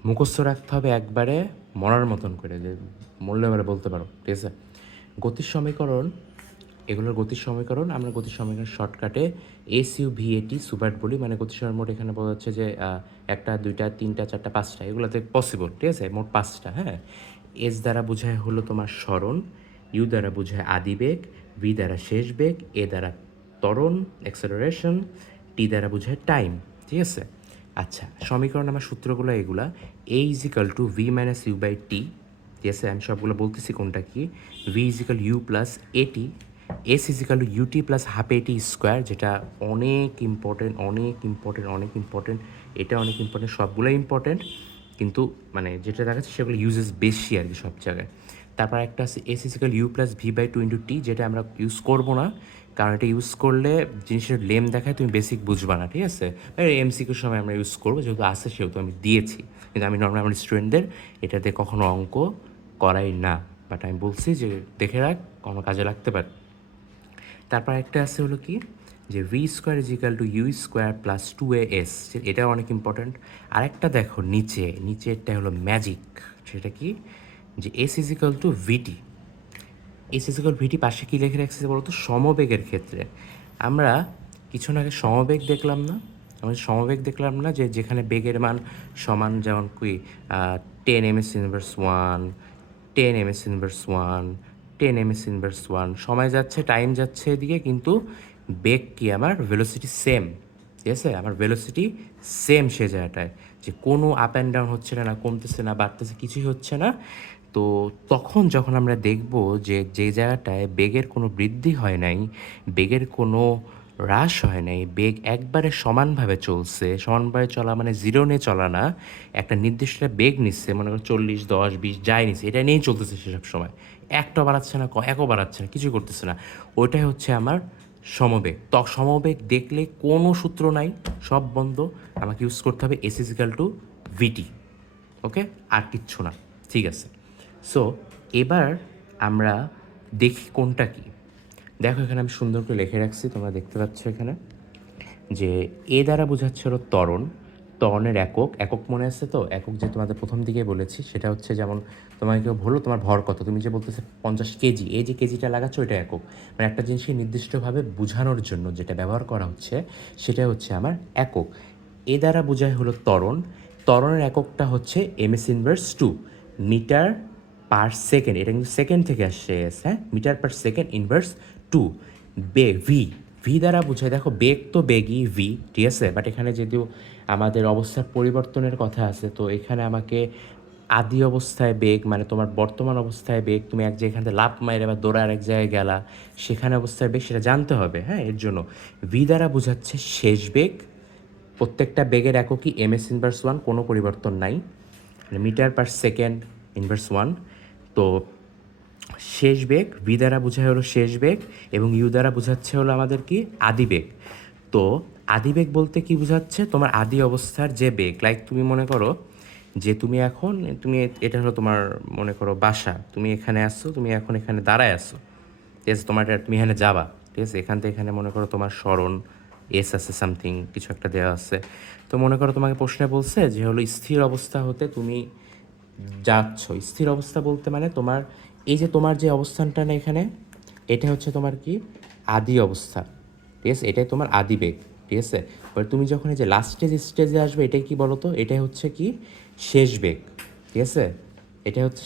মুখস্থ রাখতে হবে একবারে মরার মতন করে, যে মরলে এবারে বলতে পারো, ঠিক আছে। গতির সমীকরণ, এগুলোর গতির সমীকরণ আমরা গতির সমীকরণ শর্টকাটে SUVAT সুপার বলি। মানে গতির সমীকরণ মোট এখানে বলা হচ্ছে যে 1টা 2টা 3টা 4টা 5টা, এগুলোতে পসিবল, ঠিক আছে। মোট 5টা, হ্যাঁ। এস দ্বারা বোঝায় হলো তোমার স্মরণ, ইউ দ্বারা বোঝায় আদিবেগ, ভি দ্বারা শেষ বেগ, এ দ্বারা ত্বরণ অ্যাক্সেলারেশন, টি দ্বারা বোঝায় টাইম, ঠিক আছে। আচ্ছা, সমীকরণ আমার সূত্রগুলো এগুলা। A is equal to V minus U by T, ঠিক আছে। আমি সবগুলো বলতেছি কোনটা কি। V is equal U plus A T, S is equal to U T plus half A T square, যেটা অনেক ইম্পর্টেন্ট, অনেক ইম্পর্টেন্ট, অনেক ইম্পর্টেন্ট। এটা অনেক ইম্পর্টেন্ট, সবগুলোই ইম্পর্টেন্ট, কিন্তু মানে যেটা দেখাচ্ছে সেগুলো ইউজেস বেশি আর কি সব জায়গায়। তারপর একটা আছে S is equal U plus V by two into T, যেটা আমরা ইউজ করবো না, কারণ এটা ইউজ করলে জিনিসের লেম দেখায়, তুমি বেসিক বুঝবা না, ঠিক আছে। এমসিকিউর সময় আমরা ইউজ করবো, যেহেতু আসে সেহেতু আমি দিয়েছি, কিন্তু আমি নর্মাল আমার স্টুডেন্টদের এটাতে কখনো অঙ্ক করাই না, বাট আমি বলছি যে দেখে রাখ, কোনো কাজে লাগতে পারে। তারপর একটা আছে হলো কি, যে V square is equal to U square plus 2as, এটা অনেক ইম্পর্ট্যান্ট। আরেকটা দেখো নিচেরটা হলো ম্যাজিক, সেটা কি, যে S is equal to V T. S is equal V T পাশে কী লিখে রাখছে বলতো, সমবেগের ক্ষেত্রে আমরা কিছু না আগে সমবেগ দেখলাম না, যে যেখানে বেগের মান সমান, যেমন কি 10 ms inverse 1, 10 ms inverse 1, 10 ms inverse 1, সময় যাচ্ছে, টাইম যাচ্ছে এদিকে, কিন্তু বেগ কি আমার ভেলোসিটি সেম, ঠিক আছে। আমার ভেলোসিটি সেম সে জায়গাটায়, যে কোনো আপ অ্যান্ড ডাউন হচ্ছে না, কমতেছে না, বাড়তেছে, কিছুই হচ্ছে না। তো তখন যখন আমরা দেখব যে যে জায়গাটায় বেগের কোনো বৃদ্ধি হয় নাই, বেগের কোনো হ্রাস হয় নাই, বেগ একবারে সমানভাবে চলছে, সমানভাবে চলা মানে জিরো নিয়ে চলা না, একটা নির্দিষ্ট বেগ নিচ্ছে, মনে করো 40, 10, 20 যাই নিচ্ছে, এটা নিয়েই চলতেছে সেসব সময়, একটা বাড়াচ্ছে না, একও বাড়াচ্ছে না, কিছুই করতেছে না, ওইটাই হচ্ছে আমার সমবেগ। সমবেগ দেখলে কোনো সূত্র নাই, সব বন্ধ, আমাকে ইউজ করতে হবে এস ইজিক্যাল টু ভিটি, ওকে, আর কিচ্ছু না, ঠিক আছে। সো এবার আমরা দেখি কোনটা কি। দেখো এখানে আমি সুন্দর করে লিখে রাখছি, তোমরা দেখতে পাচ্ছ এখানে, যে এ দ্বারা বোঝাচ্ছে হলো ত্বরণ, ত্বরণের একক মনে আছে তো, একক যে তোমাদের প্রথম দিকে বলেছি, সেটা হচ্ছে যেমন তোমাকে কেউ বললো তোমার ভর কত, তুমি যে বলতেছে 50 কেজি, এই যে কেজিটা লাগাচ্ছ ওইটা একক, মানে একটা জিনিসকে নির্দিষ্টভাবে বোঝানোর জন্য যেটা ব্যবহার করা হচ্ছে সেটা হচ্ছে আমার একক। এ দ্বারা বোঝায় হলো ত্বরণ, ত্বরণের এককটা হচ্ছে ms inverse 2, metre per second, এটা কিন্তু সেকেন্ড থেকে আসছে, হ্যাঁ, metre per second inverse 2। V দ্বারা বোঝায়, দেখো বেগ তো বেগই ভি, ঠিক আছে, বাট এখানে যেহেতু আমাদের অবস্থার পরিবর্তনের কথা আছে, তো এখানে আমাকে আদি অবস্থায় বেগ, মানে তোমার বর্তমান অবস্থায় বেগ, তুমি এক জায়গায় এখান থেকে লাফ মাইরে বা দৌড়ে আরেক জায়গায় গেলা, সেখানে অবস্থায় বেগ সেটা জানতে হবে, হ্যাঁ। এর জন্য ভি দ্বারা বোঝাচ্ছে শেষ বেগ, প্রত্যেকটা বেগের এককই ms ইনভার্স 1, কোনো পরিবর্তন নাই, মানে মিটার পার সেকেন্ড ইনভার্স 1। তো শেষ বেগ, ভি দ্বারা বোঝায় হলো শেষ বেগ, এবং ইউ দ্বারা বোঝাচ্ছে হলো আমাদের কি আদিবেগ। তো আদিবেগ বলতে কি বোঝাচ্ছে, তোমার আদি অবস্থার যে বেগ, লাইক তুমি মনে করো যে তুমি এটা হলো তোমার মনে করো বাসা, তুমি এখানে আসছো, তুমি এখন এখানে দাঁড়ায় আসছো, ঠিক আছে, তুমি এখানে যাবা, ঠিক আছে, এখান থেকে এখানে মনে করো তোমার স্মরণ এস আছে, সামথিং কিছু একটা দেওয়া আছে। তো মনে করো তোমাকে প্রশ্নে বলছে যে হলো স্থির অবস্থা হতে তুমি যাচ্ছ, স্থির অবস্থা বলতে মানে তোমার এই যে তোমার যে অবস্থানটা না এখানে, এটা হচ্ছে তোমার কি আদি অবস্থা, ঠিক আছে, এটাই তোমার আদি বেগ, ঠিক আছে। এবার তুমি যখন এই যে লাস্ট স্টেজে আসবে, এটাই কি বলো তো, এটাই হচ্ছে কি শেষ বেগ, ঠিক আছে? এটা হচ্ছে,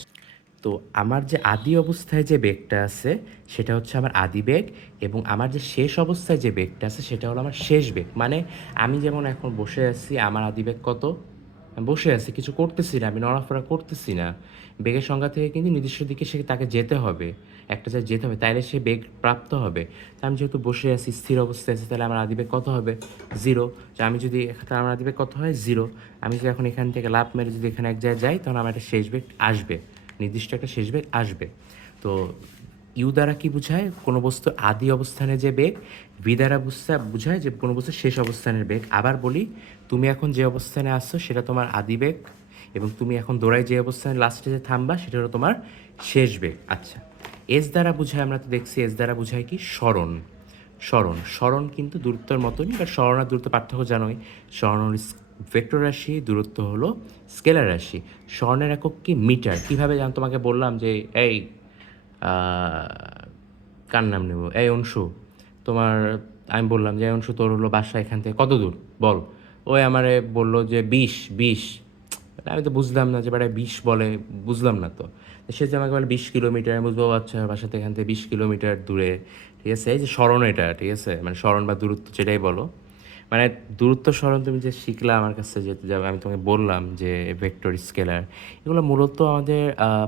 তো আমার যে আদি অবস্থায় যে বেগটা আছে সেটা হচ্ছে আমার আদি বেগ, এবং আমার যে শেষ অবস্থায় যে বেগটা আছে সেটা হলো আমার শেষ বেগ। মানে আমি যেমন এখন বসে আছি, আমার আদি বেগ কত? আমি বসে আছি, কিছু করতেছি না, আমি নড়াফড়া করতেছি না। বেগের সংজ্ঞা থেকে কিন্তু নির্দিষ্ট দিকে সে তাকে যেতে হবে, একটা জায়গায় যেতে হবে, তাইলে সে বেগ প্রাপ্ত হবে। তা আমি যেহেতু বসে আছি, স্থির অবস্থায় আছি, তাহলে আমার আদিবেগ কত হবে? জিরো। আমি যদি, তাহলে আমার আদিবেগ কত হয়? জিরো। আমি যদি এখন এখান থেকে লাফ মেরে যদি এখানে এক জায়গায় যাই, তখন আমার একটা শেষ বেগ আসবে, নির্দিষ্ট একটা শেষ বেগ আসবে। তো ইউ দ্বারা কি বোঝায়? কোনো বস্তু আদি অবস্থানে যে বেগ, ভি দ্বারা বোঝায় যে কোনো বস্তু শেষ অবস্থানের বেগ। আবার বলি, তুমি এখন যে অবস্থানে আসছো সেটা তোমার আদি বেগ, এবং তুমি এখন দৌড়ায় যে অবস্থানে লাস্টে যে থামবা সেটা হলো তোমার শেষ বেগ। আচ্ছা, এস দ্বারা বোঝায়, আমরা তো দেখছি এস দ্বারা বোঝায় কি? স্মরণ। স্মরণ কিন্তু দূরত্বের মতনই, বাট স্মরণ আর দূরত্ব পার্থক্য জানোই। স্মরণ হলো ভেক্টর রাশি, দূরত্ব হলো স্কেলার রাশি। স্মরণের একক কি? মিটার। কীভাবে জান? তোমাকে বললাম যে এই কার নাম নেব, এই অংশু, তোমার, আমি বললাম যে অংশু তোর হলো বাসা এখান থেকে কত দূর বল। ওই আমারে বললো যে 20। আমি তো বুঝলাম না যে বেটা 20 বলে, বুঝলাম না তো। সে যে আমাকে বলে 20 কিলোমিটার, আমি বুঝবো আচ্ছা বাসা থেকে এখান থেকে 20 কিলোমিটার দূরে, ঠিক আছে? এই যে স্মরণ, এটা ঠিক আছে, মানে স্মরণ বা দূরত্ব যেটাই বলো, মানে দূরত্ব স্মরণ তুমি যে শিখলা আমার কাছে, যেতে যাবে, আমি তোমাকে বললাম যে ভেক্টর স্কেলার, এগুলো মূলত আমাদের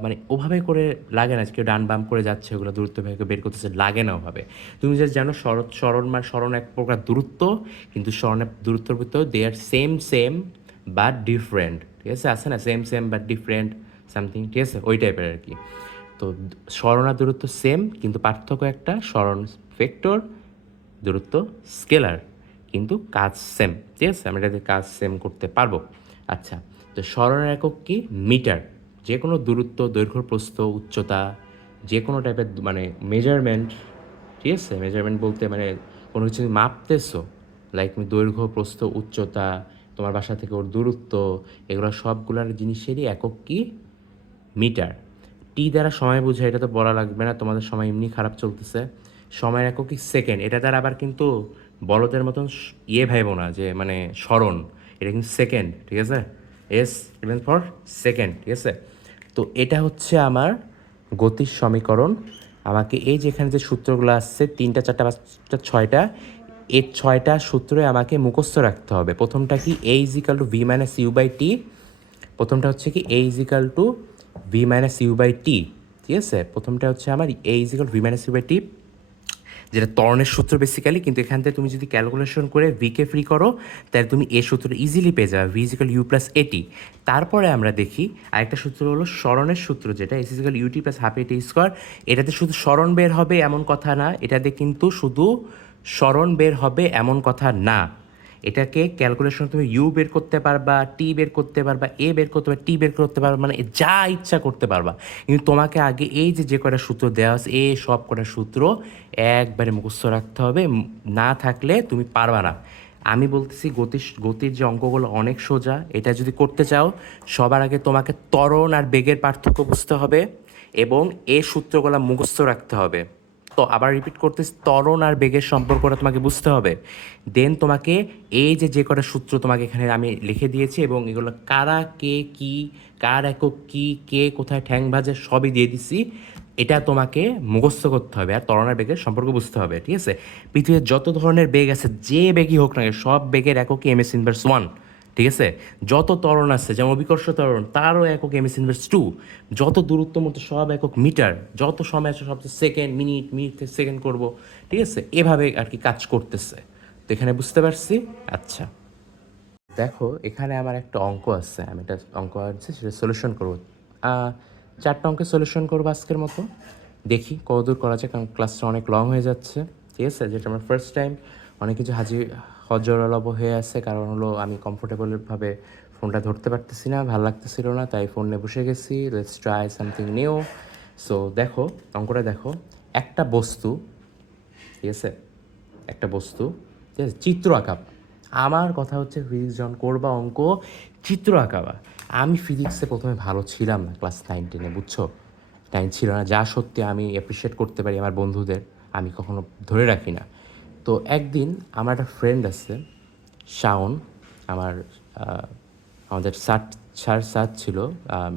মানে ওভাবে করে লাগে না যে কেউ ডান বাম করে যাচ্ছে ওগুলো দূরত্ব ভেবে বের করতেছে, লাগে না ওভাবে। তুমি যে জানো স্মরণ মানে স্মরণ এক প্রকার দূরত্ব, কিন্তু স্মরণের দূরত্বের ভিতর দে আর সেম সেম বাট ডিফারেন্ট, ঠিক আছে? আছে না same same but different something, ঠিক আছে? ওই টাইপের আর কি। তো স্মরণ আর দূরত্ব সেম, কিন্তু পার্থক্য একটা, স্মরণ ভেক্টর, দূরত্ব স্কেলার, কিন্তু কাজ সেম, ঠিক আছে? আমরা এটাতে কাজ সেম করতে পারবো। আচ্ছা, তো স্মরণের একক কি? মিটার। যে কোনো দূরত্ব, দৈর্ঘ্য, প্রস্থ, উচ্চতা, যে কোনো টাইপের মানে মেজারমেন্ট, ঠিক আছে? মেজারমেন্ট বলতে মানে কোনো কিছু মাপতেছো, লাইক তুমি দৈর্ঘ্য, প্রস্থ, উচ্চতা, তোমার বাসা থেকে ওর দূরত্ব, এগুলো সবগুলোর জিনিসেরই একক কি? মিটার। টি দ্বারা সময় বোঝায়, এটা তো বলা লাগবে না, তোমাদের সময় এমনি খারাপ চলতেছে। সময়ের একক কি? সেকেন্ড। এটা দ্বারা আবার কিন্তু বলদের মতন ভাইবো না যে মানে স্মরণ, এটা কিন্তু সেকেন্ড, ঠিক আছে? এস ইভেন ফর সেকেন্ড, ঠিক আছে? তো এটা হচ্ছে আমার গতির সমীকরণ। আমাকে এই যেখানে যে সূত্রগুলো আসছে, 3টা 4টা 5টা 6টা, এই 6টা সূত্রে আমাকে মুখস্থ রাখতে হবে। প্রথমটা কি? A is equal to V minus U by T. প্রথমটা হচ্ছে কি? A is equal to V minus U by T, ঠিক আছে? প্রথমটা হচ্ছে আমার A is equal V minus U by T, যেটা ত্বরণের সূত্র বেসিক্যালি, কিন্তু এখান থেকে তুমি যদি ক্যালকুলেশন করে ভিকে ফ্রি করো, তাহলে তুমি এ সূত্রটা ইজিলি পেয়ে যাবে, ভি ইজিক্যাল ইউ প্লাস এটি। তারপরে আমরা দেখি আরেকটা সূত্র হলো স্মরণের সূত্র, যেটা S is equal U T plus half A T square. এটাতে শুধু স্মরণ বের হবে এমন কথা না, এটাতে কিন্তু শুধু স্মরণ বের হবে এমন কথা না, এটাকে ক্যালকুলেশন তুমি ইউ বের করতে পারবা, টি বের করতে পারবা, এ বের করতে পারবা, টি বের করতে পারবা, মানে যা ইচ্ছা করতে পারবা। কিন্তু তোমাকে আগে এই যে যে কটা সূত্র দেওয়া আছে, এই সব কটা সূত্র একবারে মুখস্থ রাখতে হবে, না থাকলে তুমি পারবা না। আমি বলতেছি গতির যে অঙ্কগুলো অনেক সোজা, এটা যদি করতে চাও সবার আগে তোমাকে ত্বরণ আর বেগের পার্থক্য বুঝতে হবে, এবং এই সূত্রগুলো মুখস্থ রাখতে হবে। তো আবার রিপিট করতেছি, ত্বরণ আর বেগের সম্পর্কটা তোমাকে বুঝতে হবে। দেন তোমাকে এই যে যে কটা সূত্র তোমাকে এখানে আমি লিখে দিয়েছি, এবং এগুলো কারা, কে, কি, কার একক কি, কে কোথায় ঠ্যাং ভাজে সবই দিয়ে দিছি, এটা তোমাকে মুখস্থ করতে হবে, আর ত্বরণ আর বেগের সম্পর্ক বুঝতে হবে, ঠিক আছে? পৃথিবীর যত ধরনের বেগ আছে, যে বেগই হোক না কেন, সব বেগের এককই এম এস ইনভার্স 1, ঠিক আছে? যত ত্বরণ আছে, যেমন অভিকর্ষ ত্বরণ, তারও একক এম এস ইনভার্স 2। যত দূরত্ব মতো সব একক মিটার, যত সময় আছে সব সেকেন্ড, মিনিট, মিনিট থেকে সেকেন্ড করবো, ঠিক আছে? এভাবে আর কি কাজ করতেছে। তো এখানে বুঝতে পারছি। আচ্ছা, দেখো এখানে আমার একটা অঙ্ক আছে, আমি একটা অঙ্ক আছে সেটা সলিউশন করবো। 4টা অঙ্কের সলিউশন করবো আজকের মতো, দেখি কতদূর করা যায়, কারণ ক্লাসটা অনেক লং হয়ে যাচ্ছে, ঠিক আছে? যেটা আমার ফার্স্ট টাইম, অনেক কিছু হজরলব হয়ে আছে, কারণ হলো আমি কমফোর্টেবলভাবে ফোনটা ধরতে পারতেছি না, ভালো লাগতেছিল না, তাই ফোন নিয়ে বসে গেছি। Let's try something new. So দেখো অঙ্কটা দেখো, একটা বস্তু, ঠিক আছে, একটা বস্তু, ঠিক আছে, চিত্র আঁকাবা। আমার কথা হচ্ছে ফিজিক্স যখন করবা অঙ্ক, চিত্র আঁকাবা। আমি ফিজিক্সে প্রথমে ভালো ছিলাম না ক্লাস 9-10-এ, বুঝছো? 9 ছিল না, যা সত্যি আমি অ্যাপ্রিসিয়েট করতে পারি আমার বন্ধুদের, আমি কখনো ধরে রাখি না। তো একদিন আমার একটা ফ্রেন্ড আছে, শাওন, আমার আহ, আমাদের স্যার ছিল,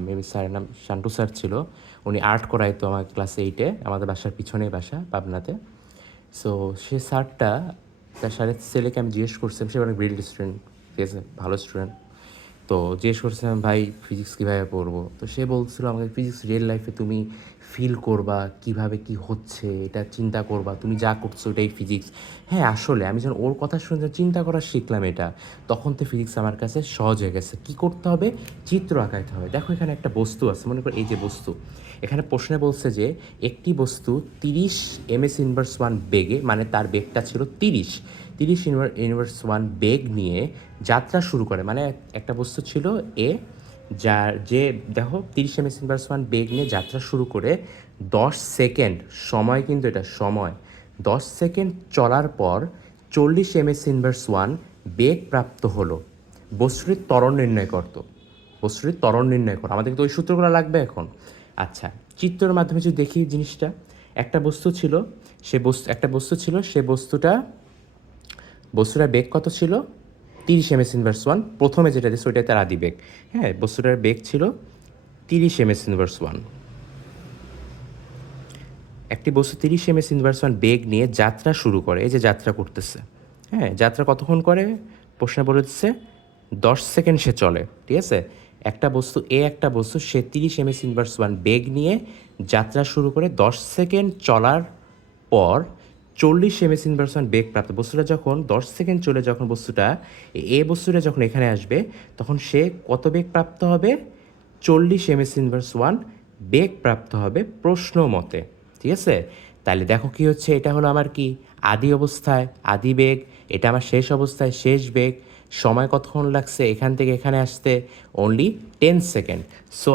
মেবি স্যারের নাম শান্টু স্যার ছিল। উনি আর্ট করাইতো আমার ক্লাস 8-এ, আমাদের বাসার পিছনেই বাসা পাবনাতে। সো সে স্যারটা, তার স্যারের ছেলেকে আমি জিজ্ঞেস করছিলাম, সে অনেক ব্রিলিয়েন্ট স্টুডেন্ট, ঠিক আছে, ভালো স্টুডেন্ট। তো জিজ্ঞেস করছিলাম ভাই ফিজিক্স কীভাবে পড়বো, তো সে বলছিল আমাকে ফিজিক্স রিয়েল লাইফে তুমি ফিল করবা কীভাবে কি হচ্ছে, এটা চিন্তা করবা, তুমি যা করছো এটাই ফিজিক্স। হ্যাঁ আসলে আমি যখন ওর কথা শুনে চিন্তা করা শিখলাম, এটা তখন তো ফিজিক্স আমার কাছে সহজ হয়ে গেছে। কী করতে হবে? চিত্র আঁকাইতে হবে। দেখো এখানে একটা বস্তু আছে, মনে করো এই যে বস্তু, এখানে প্রশ্নে বলছে যে একটি বস্তু 30 ms⁻1 বেগে, মানে তার বেগটা ছিল 30 ms⁻1 বেগ নিয়ে যাত্রা শুরু করে। মানে একটা বস্তু ছিল এ, যার যে দেখো 30 ms⁻1 বেগ নিয়ে যাত্রা শুরু করে 10 সেকেন্ড সময়, কিন্তু এটা সময় 10 সেকেন্ড চলার পর 40 ms⁻1 বেগ প্রাপ্ত হলো। বস্তুটির ত্বরণ নির্ণয় করতো, বস্তুটির ত্বরণ নির্ণয় করো। আমাদের কিন্তু ওই সূত্রগুলো লাগবে এখন। আচ্ছা, চিত্রের মাধ্যমে যদি দেখি জিনিসটা, একটা বস্তু ছিল, একটা বস্তু ছিল, সে বস্তুটার বেগ কত ছিল? 30 ms⁻1। প্রথমে যেটা দিচ্ছে ওইটাই তার আদি বেগ। হ্যাঁ, বস্তুটার বেগ ছিল 30 ms⁻1। একটি বস্তু 30 ms⁻1 বেগ নিয়ে যাত্রা শুরু করে, এই যে যাত্রা করতেছে। হ্যাঁ, যাত্রা কতক্ষণ করে? প্রশ্ন বলে দিচ্ছে 10 সেকেন্ড সে চলে, ঠিক আছে। একটা বস্তু সে 30 ms⁻1 বেগ নিয়ে যাত্রা শুরু করে 10 সেকেন্ড চলার পর 40 ms⁻1 বেগ প্রাপ্ত। বস্তুটা যখন 10 সেকেন্ড চলে, যখন বস্তুটা যখন এখানে আসবে, তখন সে কত বেগ প্রাপ্ত হবে? 40 ms⁻1 বেগ প্রাপ্ত হবে প্রশ্ন মতে, ঠিক আছে। তাহলে দেখো কি হচ্ছে, এটা হলো আমার কি আদি অবস্থায় আদি বেগ, এটা আমার শেষ অবস্থায় শেষ বেগ। সময় কতক্ষণ লাগছে এখান থেকে এখানে আসতে? Only 10 second. সো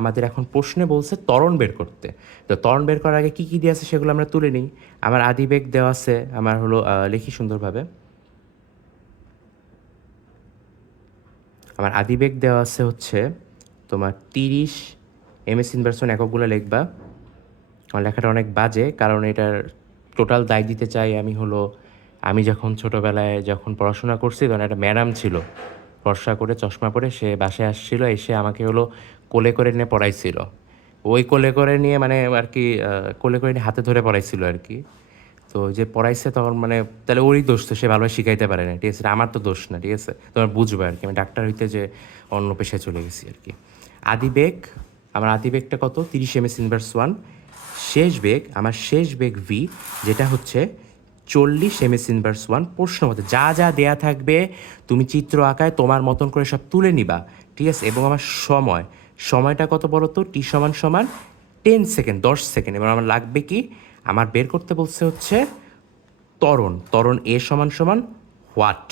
আমাদের এখন প্রশ্নে বলছে ত্বরণ বের করতে। তো ত্বরণ বের করার আগে কী কী দিয়ে আছে সেগুলো আমরা তুলে নিই। আমার আদি বেগ দেওয়া আছে, আমার হলো লিখি সুন্দরভাবে। আমার আদি বেগ দেওয়া আছে হচ্ছে তোমার 30 ms⁻1, এককগুলো লিখবা। আমার লেখাটা অনেক বাজে, কারণ এটার টোটাল দায় দিতে চাই আমি। আমি যখন ছোটোবেলায় যখন পড়াশোনা করছি, তখন একটা ম্যাডাম ছিল ফর্সা করে চশমা পরে, সে বাসায় আসছিল, এসে আমাকে কোলে করে নিয়ে পড়াইছিল। ওই কোলে করে নিয়ে মানে আর কি, কোলে করে নিয়ে হাতে ধরে পড়াইছিল আর কি। তো যে পড়াইছে তখন মানে, তাহলে ওরই দোষ, তো সে ভালোভাবে শিখাইতে পারে না, ঠিক আছে, আমার তো দোষ না, ঠিক আছে। তোমার বুঝবে আর কি, আমি ডাক্তার হইতে যে অন্য পেশায় চলে গেছি আর কি। আদি বেগ, আমার আদি বেগটা কত? 30 ms⁻1। শেষ বেগ ভি, যেটা হচ্ছে 40 ms⁻1 প্রশ্ন মতে। যা যা দেয়া থাকবে তুমি চিত্র আঁকায় তোমার মতন করে সব তুলে নিবা, ঠিক আছে। এবং আমার সময়টা কত বলো তো? টি সমান সমান 10 সেকেন্ড, 10 সেকেন্ড। এবার আমার লাগবে কি? আমার বের করতে বলছে হচ্ছে ত্বরণ এ সমান সমান হোয়াট,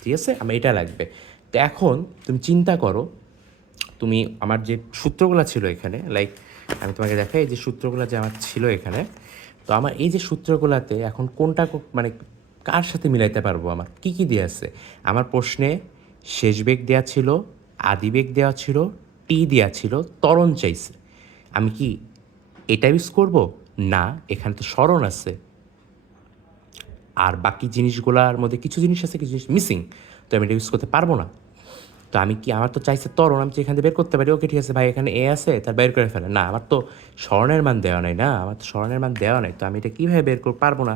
ঠিক আছে, আমার এটা লাগবে। তো এখন তুমি চিন্তা করো, তুমি আমার যে সূত্রগুলো ছিল এখানে, লাইক আমি তোমাকে দেখাই এই যে সূত্রগুলো যে আমার ছিল এখানে। তো আমার এই যে সূত্রগুলোতে এখন কোনটা মানে কার সাথে মিলাইতে পারবো? আমার কি কি দেওয়া আছে? আমার প্রশ্নে শেষ বেগ দেওয়া ছিল, আদি বেগ দেওয়া ছিল, টি দেওয়া ছিল, ত্বরণ চাইছে। আমি কি এটা ইউজ করব? না, এখানে তো স্মরণ আছে, আর বাকি জিনিসগুলোর মধ্যে কিছু জিনিস আছে, কিছু জিনিস মিসিং, তো আমি এটা ইউজ করতে পারবো না। তো আমি কি, আমার তো চাইছে ত্বরণ, আমি এখান থেকে বের করতে পারি, ওকে ঠিক আছে ভাই এখানে এ আছে, তার বের করে ফেলে। না, আমার তো স্মরণের মান দেওয়া নাই, না, আমার তো স্মরণের মান দেওয়া নাই, তো আমি এটা কীভাবে বের করতে পারবো না।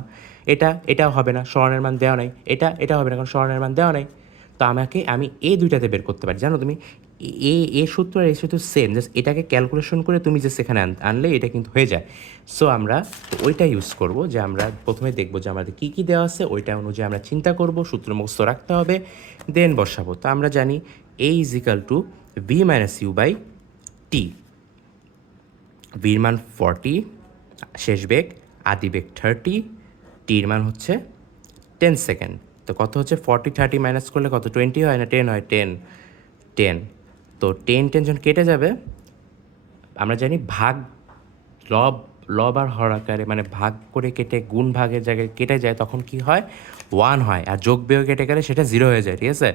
এটাও হবে না, স্মরণের মান দেওয়া নাই। এটা হবে না, কারণ স্মরণের মান দেওয়া নাই। তো আমি এই দুইটাতে বের করতে পারি, জানো তুমি। এ সূত্র আর এই সূত্র সেম, জাস্ট এটাকে ক্যালকুলেশন করে তুমি জাস্ট এখানে আনলে এটা কিন্তু হয়ে যায়। সো আমরা ওইটা ইউজ করব, যে আমরা প্রথমে দেখব যে আমাদের কী কী দেওয়া আছে, ওইটা অনুযায়ী আমরা চিন্তা করব, সূত্র মুখস্থ রাখতে হবে, দেন বসাবো। তো আমরা জানি A = V - U by T. ভির মান 40, শেষ বেগ, আদি বেগ 30, টির মান হচ্ছে 10 সেকেন্ড। তো কত হচ্ছে? 40 30 মাইনাস করলে কত? 20 হয় না 10 হয়? 10। তো 10 যখন কেটে যাবে, আমরা জানি ভাগ, লব লব আর হর আকারে, মানে ভাগ করে কেটে গুণ ভাগের জায়গায় কেটে যায়, তখন কি হয়? 1 হয়। আর যোগ বিয়োগ কেটে গেলে সেটা 0 হয়ে যায়, ঠিক আছে।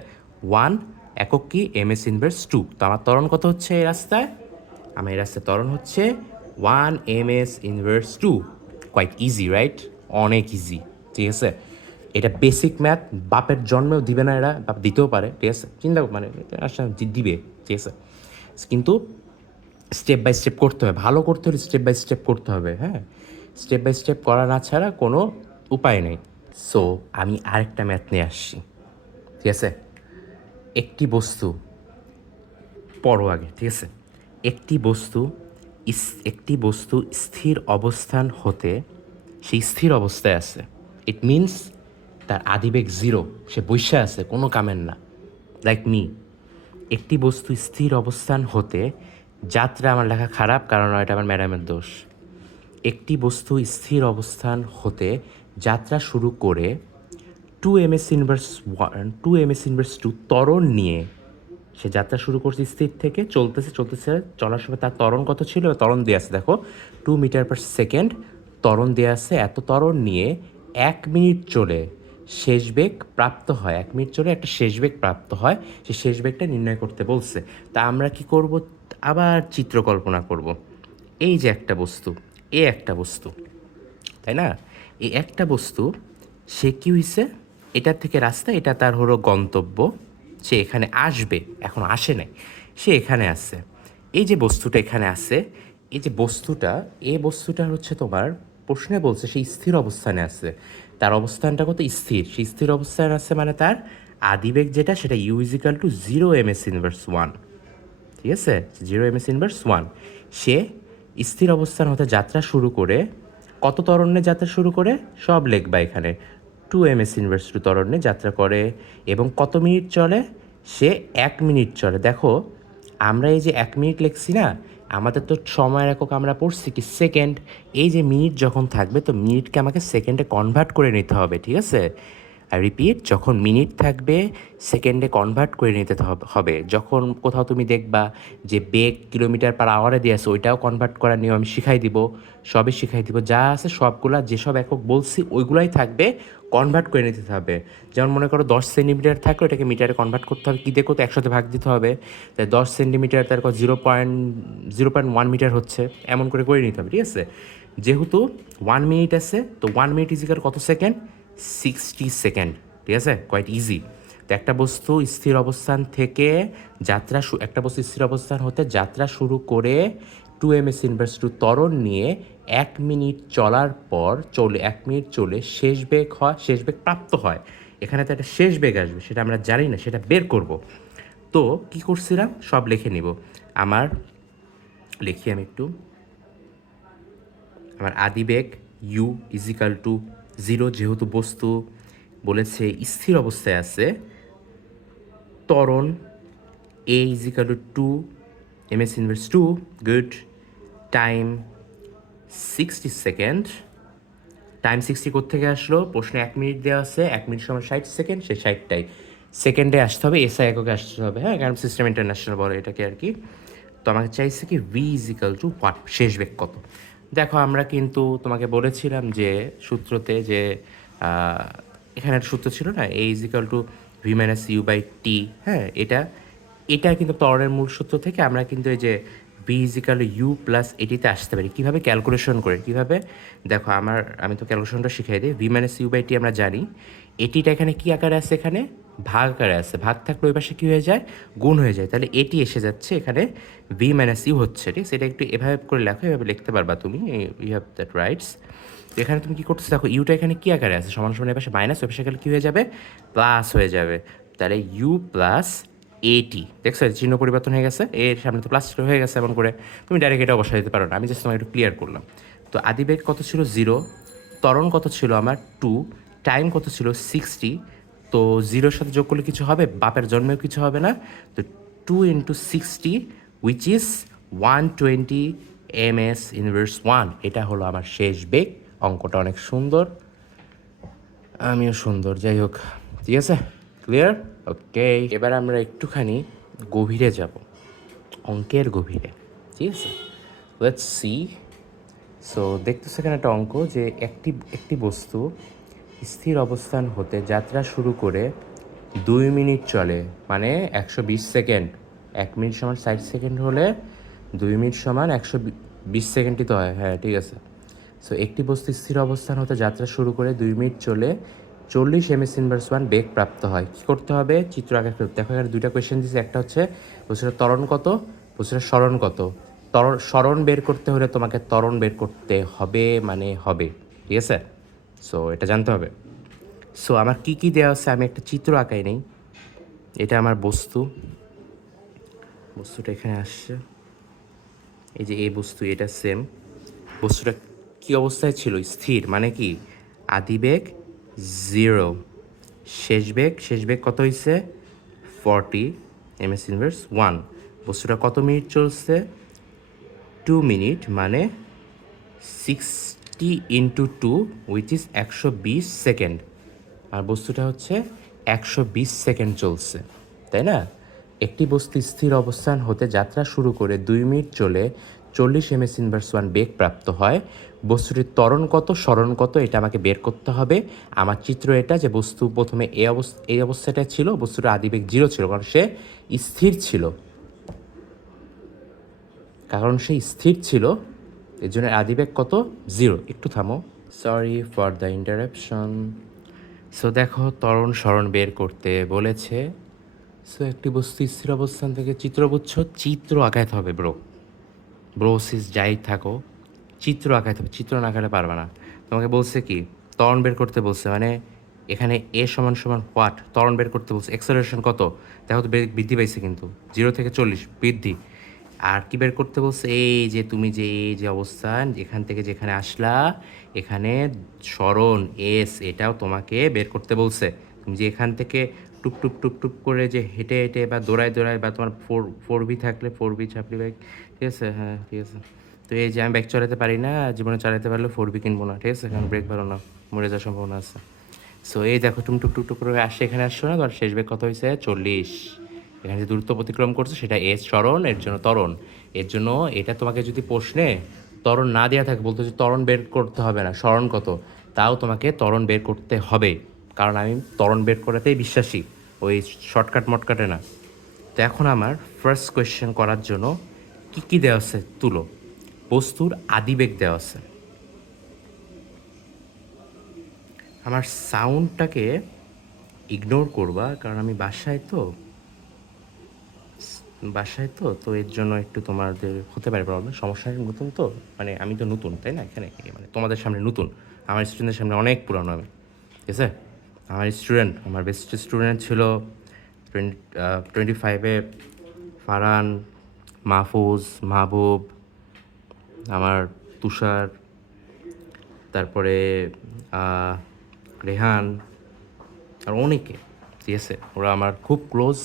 1 একক কি? ms⁻²। তো আমার ত্বরণ কত হচ্ছে এই রাস্তায়? আমার এই রাস্তায় ত্বরণ হচ্ছে 1 ms⁻²। Quite easy, right? অনেক ইজি, ঠিক আছে। এটা বেসিক ম্যাথ, বাপের জন্মেও দিবে না এরা, বাপ দিতেও পারে, ঠিক আছে, চিন্তা মানে আসলে দিবে, ঠিক আছে, কিন্তু স্টেপ বাই স্টেপ করতে হবে, ভালো করতে হলে স্টেপ বাই স্টেপ করতে হবে, হ্যাঁ, স্টেপ বাই স্টেপ করা না ছাড়া কোনো উপায় নেই। সো আমি আরেকটা ম্যাথ নিয়ে আসছি, ঠিক আছে। একটি বস্তু, পড়ো আগে, ঠিক আছে। একটি বস্তু একটি বস্তু স্থির অবস্থান হতে, সেই স্থির অবস্থায় আছে, ইট মিনস তার আদিবেগ জিরো, সে বৈশা আছে, কোনো কামের না, লাইক মি। একটি বস্তু স্থির অবস্থান হতে, যাত্রা, আমার লেখা খারাপ কারণ এটা আমার ম্যাডামের দোষ। একটি বস্তু স্থির অবস্থান হতে যাত্রা শুরু করে 2 m s 1 2 m s 2 ত্বরণ নিয়ে, সে যাত্রা শুরু করছে স্থির থেকে, চলতেছে চলতেছে, চলার সময় তার ত্বরণ কত ছিল, ত্বরণ দিয়ে আছে দেখো 2 মিটার/সেকেন্ড ত্বরণ দিয়ে আছে। এত ত্বরণ নিয়ে 1 মিনিট চলে শেষ বেগ প্রাপ্ত হয়, 1 মিনিট চলে একটা শেষ বেগ প্রাপ্ত হয়, সে শেষ বেগটা নির্ণয় করতে বলছে। তা আমরা কি করব, আবার চিত্র কল্পনা করব। এই যে একটা বস্তু, এ একটা বস্তু, তাই না, এই একটা বস্তু, সে কী হয়েছে, এটার থেকে রাস্তা, এটা তার হলো গন্তব্য, সে এখানে আসবে, এখন আসে নাই, সে এখানে আসছে। এই যে বস্তুটা এখানে আছে, এই যে বস্তুটা, এই বস্তুটা হচ্ছে তোমার প্রশ্নে বলছে সেই স্থির অবস্থানে আছে, তার অবস্থানটা কত স্থির, সেই স্থির অবস্থানে আছে মানে তার আদিবেগ যেটা, সেটা u=0 m s 1, ঠিক আছে, 0 m s 1। সে স্থির অবস্থান হতে যাত্রা শুরু করে, কত ত্বরণে যাত্রা শুরু করে, সব লিখবা এখানে, 2 m s 2 ত্বরণে যাত্রা করে, এবং কত মিনিট চলে, সে 1 মিনিট চলে। দেখো আমরা এই যে 1 মিনিট লিখছি না, আমাদের তো সময়ের একক আমরা পড়ছি কি সেকেন্ড, এই যে মিনিট যখন থাকবে, তো মিনিটকে আমাকে সেকেন্ডে কনভার্ট করে নিতে হবে, ঠিক আছে। আর রিপিট, যখন মিনিট থাকবে সেকেন্ডে কনভার্ট করে নিতে হবে। যখন কোথাও তুমি দেখবা যে বেগ কিলোমিটার/আওয়ারে দিয়ে আছে, ওইটাও কনভার্ট করার নিয়ম আমি শিখাই দিব, সবই শিখাই দিব, যা আছে সবগুলা, যেসব একক বলছি ওইগুলাই থাকবে, কনভার্ট করে নিতে হবে। যেমন মনে করো 10 সেন্টিমিটার থাকলে ওটাকে মিটারে কনভার্ট করতে হবে, কী দেখো তো 100তে ভাগ দিতে হবে, তাই 10 সেন্টিমিটার তার 0.1 মিটার হচ্ছে, এমন করে করে নিতে হবে, ঠিক আছে। যেহেতু 1 মিনিট আছে, তো 1 মিনিট ইজিকাল কত সেকেন্ড, 60 সেকেন্ড, ঠিক আছে, কোয়াইট ইজি। তো একটা বস্তু স্থির অবস্থান থেকে যাত্রা, একটা বস্তু স্থির অবস্থান হতে যাত্রা শুরু করে 2 m s 1 ত্বরণ নিয়ে 1 মিনিট চলার পর, 1 মিনিট চলে শেষ বেগ হয়, শেষ বেগ প্রাপ্ত হয়। এখানে তো একটা শেষ বেগ আসবে, সেটা আমরা জানি না, সেটা বের করব। তো কি করছিলাম, সব লিখে নিব। আমার লিখি আমি একটু, আমার আদিবেগ u=0, যেহেতু বস্তু বলেছে স্থির অবস্থায় আছে, ত্বরণ a=2 m s 2, good, time 60 second, time 60 কোত্থেকে আসলো, প্রশ্নে 1 মিনিট দেওয়া আছে, 1 মিনিট সময় 60 সেকেন্ড, সেই 60টাই সেকেন্ডে আসতে হবে, এসআই এককে আসতে হবে, হ্যাঁ, কারণ সিস্টেম ইন্টারন্যাশনাল বলে এটাকে আর কি। তো আমাকে চাইছে কি v=what, শেষ বেগ কত। দেখো আমরা কিন্তু তোমাকে বলেছিলাম যে সূত্রতে যে এখানে একটা সূত্র ছিল না, a=v-u/t, হ্যাঁ, এটা এটা কিন্তু ত্বরণের মূল সূত্র থেকে আমরা কিন্তু এই যে v=u+এটিতে আসতে পারি, কীভাবে ক্যালকুলেশন করে, কীভাবে দেখো, আমি তো ক্যালকুলেশনটা শিখাই দিই। v-u/t আমরা জানি, এটিটা এখানে কী আকারে আছে, এখানে ভাগ আকারে আছে, ভাগ থাকলে ওই পাশে কী হয়ে যায়, গুণ হয়ে যায়, তাহলে এটি এসে যাচ্ছে এখানে v-u হচ্ছে, ঠিক আছে। এটা একটু এভাবে করে লেখো, এভাবে লিখতে পারবা তুমি, ইউ হ্যাভ দ্যাট রাইটস। তো এখানে তুমি কী করতেছো, দেখো ইউটা এখানে কী আকারে আছে, সমান সমান এর পাশে মাইনাস, ওই পাশে গেলে কী হয়ে যাবে, প্লাস হয়ে যাবে, তাহলে u+at, দেখছো চিহ্ন পরিবর্তন হয়ে গেছে, এর সামনে তো প্লাস হয়ে গেছে, এমন করে তুমি ডাইরেক্ট এটা বসাই দিতে পারো না, আমি জাস্ট তোমাকে একটু ক্লিয়ার করলাম। তো আদিবেগ কত ছিল 0, ত্বরণ কত ছিল আমার 2, টাইম কত ছিল 60, তো 0-র সাথে যোগ করলে কিছু হবে, বাপের জন্মেও কিছু হবে না, তো 2 × 60 উইচ ইজ 120 m/s1, এটা হলো আমার শেষ বেগ। অঙ্কটা অনেক সুন্দর, আমিও সুন্দর, যাই হোক, ঠিক আছে, ক্লিয়ার, ওকে। এবার আমরা একটুখানি গভীরে যাব, অঙ্কের গভীরে, ঠিক আছে, লেটস সি। সো দেখতেছো এখানে একটা অঙ্ক, যে একটি বস্তু স্থির অবস্থান হতে যাত্রা শুরু করে 2 মিনিট চলে, মানে 120 সেকেন্ড, 1 মিনিট সমান 60 সেকেন্ড হলে 2 মিনিট সমান 120 সেকেন্ডই তো হয়, হ্যাঁ ঠিক আছে। সো একটি বস্তু স্থির অবস্থান হতে যাত্রা শুরু করে 2 মিনিট চলে 40 ms ইনভার্স 1 বেগ প্রাপ্ত হয়। কী করতে হবে? চিত্র আঁকা ফেলতে। দেখো এখানে দুইটা কোয়েশ্চেন দিয়েছে, একটা হচ্ছে বস্তুটার ত্বরণ কত, বস্তুটার সরণ কত। সরণ বের করতে হলে তোমাকে ত্বরণ বের করতে হবে, মানে হবে, ঠিক আছে? সো এটা জানতে হবে। সো আমার কী কী দেওয়া আছে, আমি একটা চিত্র আঁকাই নেই। এটা আমার বস্তুটা এখানে আসছে, এই যে এই বস্তু, এটা সেম বস্তুটা কী অবস্থায় ছিল? স্থির, মানে কি আদিবেগ 0, শেষ বেগ কত হয়েছে? 40 ms ইনভার্স 1। বস্তুটা কত মিনিট চলছে? 2 মিনিট, মানে 60 ইন্টু 2 উইচ ইজ 120 সেকেন্ড। আর বস্তুটা হচ্ছে 120 সেকেন্ড চলছে, তাই না? একটি বস্তু স্থির অবস্থান হতে যাত্রা শুরু করে 2 মিনিট চলে 40 ms ইনভার্স 1 বেগ প্রাপ্ত হয়। বস্তুটির ত্বরণ কত, সরণ কত, এটা আমাকে বের করতে হবে। আমার চিত্র এটা, যে বস্তু প্রথমে এই অবস্থাটায় ছিল, বস্তুটা আদিবেগ 0 ছিল, কারণ সে স্থির ছিল, এর জন্য আদিবেগ কত? 0। একটু থামো, sorry for the interruption. So দেখো, ত্বরণ সরণ বের করতে বলেছে। সো একটি বস্তু স্থির অবস্থান থেকে চিত্র বুঝছো, চিত্র আঁকাইতে হবে ব্রোসিস যাই থাকো, চিত্র আঁকাইতে হবে, চিত্র না আঁকালে পারবে না। তোমাকে বলছে কি ত্বরণ বের করতে বলছে, মানে এখানে এ সমান সমান হোয়াট, ত্বরণ বের করতে বলছে। অ্যাক্সেলারেশন কত? দেখো তো বৃদ্ধি পাইছে, কিন্তু 0 থেকে 40 বৃদ্ধি। আর কি বের করতে বলছে? এই যে তুমি যে এই যে অবস্থান, এখান থেকে যেখানে আসলা, এখানে সরণ এস, এটাও তোমাকে বের করতে বলছে। তুমি যে এখান থেকে টুপ টুপ টুপ টুপ করে যে হেঁটে হেঁটে বা দৌড়ায় দৌড়ায়, বা তোমার ফোর বি থাকলে 4B চাপলি বাইক, ঠিক আছে? হ্যাঁ, ঠিক আছে। তো এই যে আমি বাইক চালাতে পারি না, জীবনে চালাতে পারলে 4B কিনবো না, ঠিক আছে? কারণ ব্রেক ভালো না, মরে যাওয়ার সম্ভাবনা আছে। সো এই দেখো, টুক টুক টুক করে আসছে, এখানে আসছো না? তোমার শেষ বেগ কত হয়েছে? 40। এখানে যে দূরত্ব অতিক্রম করছে সেটা এস সরণ, এর জন্য ত্বরণ। এর জন্য এটা তোমাকে যদি প্রশ্নে ত্বরণ না দেওয়া থাকে, বলতে যে ত্বরণ বের করতে হবে না, সরণ কত, তাও তোমাকে ত্বরণ বের করতে হবে, কারণ আমি ত্বরণ বের করাতেই বিশ্বাসী, ওই শর্টকাট মটকাটে না। তো এখন আমার ফার্স্ট কোয়েশ্চেন করার জন্য কী কী দেওয়া আছে তুলো। বস্তুর আদিবেগ দেওয়া আছে। আমার সাউন্ডটাকে ইগনোর করবা, কারণ আমি বাসায় তো এর জন্য একটু তোমাদের হতে পারে প্রবলেম, সমস্যা। নতুন তো, মানে আমি তো নতুন, তাই না? এখানে মানে তোমাদের সামনে নতুন, আমার স্টুডেন্টের সামনে অনেক পুরানো আমি, ঠিক আছে? আমার বেস্ট স্টুডেন্ট ছিল 25-এ ফারহান, মাহফুজ, মাহবুব, আমার তুষার, তারপরে রেহান, আর অনেকে, ঠিক আছে? ওরা আমার খুব ক্লোজ,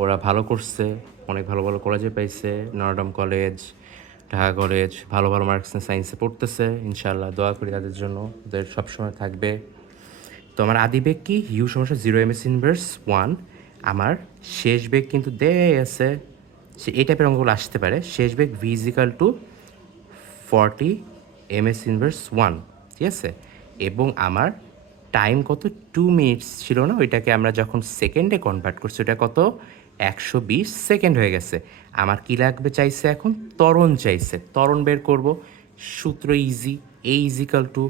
ওরা ভালো করছে, অনেক ভালো ভালো কলেজে পাইছে, নরডাম কলেজ, ঢাকা কলেজ, ভালো ভালো মার্কস নিয়ে সায়েন্সে পড়তেছে। ইনশাআল্লাহ দোয়া করি তাদের জন্য, ওদের সবসময় থাকবে। তো আমার আদি বেগ কি? হিউ সমস্যা 0 ms ইনভার্স 1। আমার শেষ বেগ কিন্তু দেয় আছে, সে এই টাইপের অঙ্কগুলো আসতে পারে। শেষ বেগ V is equal to 40 ms inverse 1, ঠিক আছে? এবং আমার টাইম কত? 2 মিনিটস ছিল না? ওইটাকে আমরা যখন সেকেন্ডে কনভার্ট করছি, ওটা কত? 120 সেকেন্ড হয়ে গেছে। আমার কী লাগবে চাইছে এখন? ত্বরণ চাইছে। ত্বরণ বের করব, সূত্র easy, A is equal to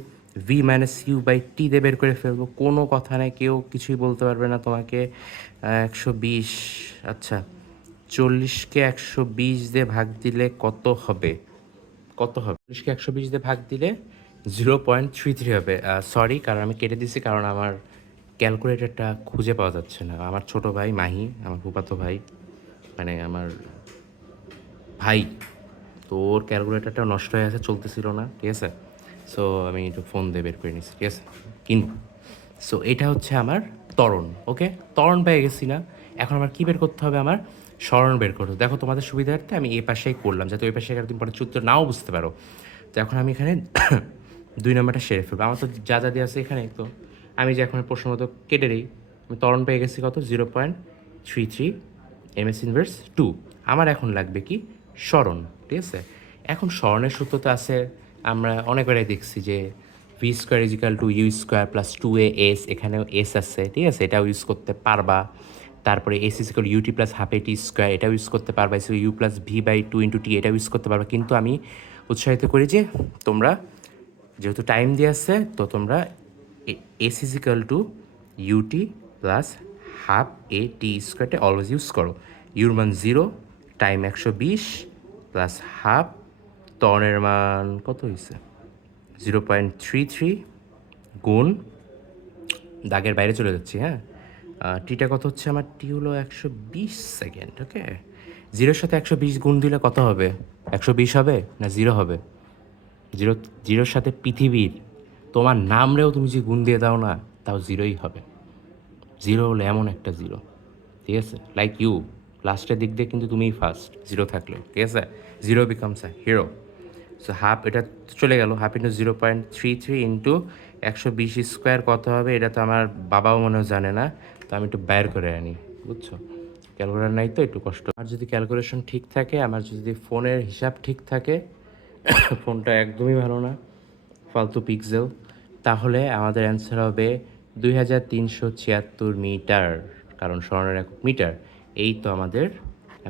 V minus U by T দিয়ে বের করে ফেলবো, কোনো কথা নেই, কেউ কিছুই বলতে পারবে না তোমাকে। 120, আচ্ছা 40কে 120 দিয়ে ভাগ দিলে কত হবে? 40কে 120 দিয়ে ভাগ দিলে 0.33 হবে। সরি, কারণ আমি কেটে দিছি, কারণ আমার ক্যালকুলেটরটা খুঁজে পাওয়া যাচ্ছে না। আমার ছোট ভাই মাহি, আমার ফুফাতো ভাই, মানে আমার ভাই, তো ওর ক্যালকুলেটরটা নষ্ট হয়ে আছে, চলতেছিল না, ঠিক আছে? সো আমি একটু ফোন দিয়ে বের করে নিচ্ছি, ঠিক আছে? কিনবো। সো এটা হচ্ছে আমার ত্বরণ, ওকে? ত্বরণ পেয়ে গেছি না? এখন আমার কী বের করতে হবে? আমার সরণ বের করতে হবে। দেখো তোমাদের সুবিধার্থে আমি এই পাশেই করলাম, যাতে ওই পাশে একদিন পরে সূত্র নাও বুঝতে পারো। তো এখন আমি এখানে 2 নম্বরটা সেরে ফেলবো। আমার তো যা যা দিয়ে আছে এখানে, তো আমি যে এখন প্রশ্ন মতো কেটে দিই। আমি ত্বরণ পেয়ে গেছি কত? 0.33 ms ইনভার্স 2। আমার এখন লাগবে কি? সরণ, ঠিক আছে? এখন সরণের সূত্র তো আছে, আমরা অনেকবারই দেখছি যে V square is equal to U square plus 2as, এখানেও এস আছে, ঠিক আছে? এটাও ইউজ করতে পারবা। তারপরে S is equal U T plus half A T square, এটাও ইউজ করতে পারবা। U plus V by 2 into T, এটাও ইউজ করতে পারবা। কিন্তু আমি উৎসাহিত করি যে তোমরা যেহেতু টাইম দিয়ে আসছে, তো তোমরা S is equal to U T plus half A T স্কোয়ারটা অলওয়েজ ইউজ করো। ইউর মান 0 টাইম 120 প্লাস হাফ টনের মান কত হয়েছে 0.33 গুণ দাগের বাইরে চলে যাচ্ছি, হ্যাঁ। টিটা কত হচ্ছে আমার, টি হলো 120 সেকেন্ড। ওকে, 0-র সাথে 120 গুণ দিলে কত হবে? 120 হবে না 0 হবে? 0-র সাথে পৃথিবীর তোমার নামরেও তুমি যে গুণ দিয়ে দাও না, তাও 0ই হবে। 0 হলো এমন একটা 0, ঠিক আছে, লাইক ইউ, লাস্টের দিক দিয়ে কিন্তু তুমিই ফার্স্ট 0 থাকলেও, ঠিক আছে। 0 বিকামস আ হিরো। সো হাফ, এটা চলে গেল, হাফ ইন্টু 0.33 ইন্টু 120 স্কোয়ার কত হবে, এটা তো আমার বাবাও মনেও জানে না, তো আমি একটু বের করে আনি, বুঝছো। ক্যালকুলেটর নাই তো একটু কষ্ট। আর যদি ক্যালকুলেশন ঠিক থাকে, আমার যদি ফোনের হিসাব ঠিক থাকে, ফোনটা একদমই ভালো না, ফালতু পিক্সেল, তাহলে আমাদের অ্যান্সার হবে 2376 মিটার, কারণ স্বর্ণের একক মিটার। এই তো আমাদের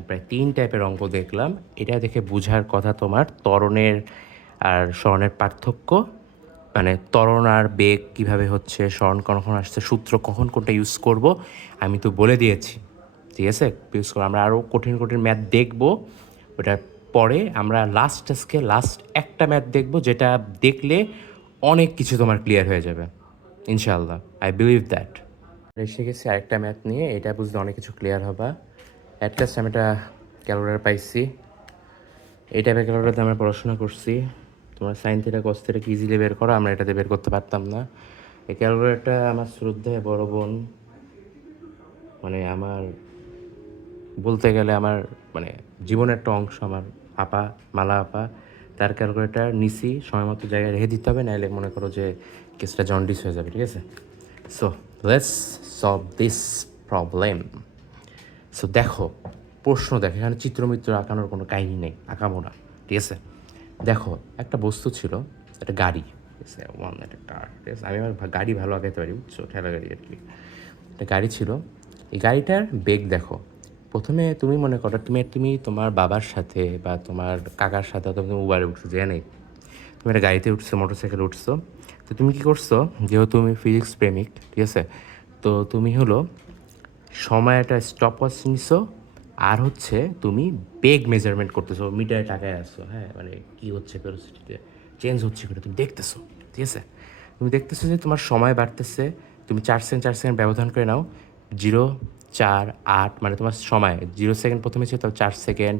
প্রায় 3 টাইপের অঙ্ক দেখলাম। এটা দেখে বোঝার কথা তোমার ত্বরণের আর স্বর্ণের পার্থক্য, মানে ত্বরণ আর বেগ কীভাবে হচ্ছে, স্বর্ণ কখন আসছে, সূত্র কখন কোনটা ইউজ করব আমি তো বলে দিয়েছি, ঠিক আছে। ইউজ করো, আমরা আরও কঠিন কঠিন ম্যাথ দেখবো, ওটার পরে আমরা লাস্ট একটা ম্যাথ দেখবো, যেটা দেখলে অনেক কিছু তোমার ক্লিয়ার হয়ে যাবে ইনশাআল্লাহ, আই বিলিভ দ্যাট। এসে গেছি আরেকটা ম্যাথ নিয়ে, এটা বুঝলে অনেক কিছু ক্লিয়ার হবে। অ্যাট লাস্ট আমি একটা ক্যালকুলেটর পাইছি, এই টাইপের ক্যালকুলেটরতে আমরা পড়াশোনা করছি। তোমার সাইন থিটা কস থিটা কি ইজিলি বের করো, আমরা এটাতে বের করতে পারতাম না। এই ক্যালকুলেটরটা আমার শ্রদ্ধায় বড় বোন, মানে আমার বলতে গেলে আমার মানে জীবনের একটা অংশ, আমার আপা, মালা আপা, তার ক্যালকুলেটার নিছি, সময় মতো জায়গায় রেখে দিতে হবে, নাহলে মনে করো যে কেসটা জন্ডিস হয়ে যাবে, ঠিক আছে। So let's solve this problem. So দেখো, প্রশ্ন দেখো, এখানে চিত্রমিত্র আঁকানোর কোনো কাহিনী নেই, আঁকাবো না, ঠিক আছে। দেখো, একটা বস্তু ছিল, একটা গাড়ি, ঠিক আছে, একটা কার, ঠিক আছে। আমি আমার গাড়ি ভালো আঁকাতে পারি, বুঝছো, ঠেলা গাড়ি আর কি। একটা গাড়ি ছিল, এই গাড়িটার বেগ দেখো। প্রথমে তুমি মনে করো তুমি তোমার বাবার সাথে বা তোমার কাকার সাথে, অথবা তুমি উবারে উঠছো, যে নেই, তুমি একটা গাড়িতে উঠছো, মোটরসাইকেলে উঠছো। তো তুমি কী করছো, যেহেতু তুমি ফিজিক্স প্রেমিক, ঠিক আছে, তো তুমি হলো সময় একটা স্টপ ওয়াচ নিছো, আর হচ্ছে তুমি বেগ মেজারমেন্ট করতেছো, মিটারে টাকায় আসছো, হ্যাঁ, মানে কী হচ্ছে ভেলোসিটিতে চেঞ্জ হচ্ছে করে তুমি দেখতেছো, ঠিক আছে। তুমি দেখতেছো যে তোমার সময় বাড়তেছে, তুমি 4 সেকেন্ড ব্যবধান করে নাও, 0, 4, 8, মানে তোমার সময় 0 সেকেন্ড প্রথমে ছিল, তো 4 সেকেন্ড,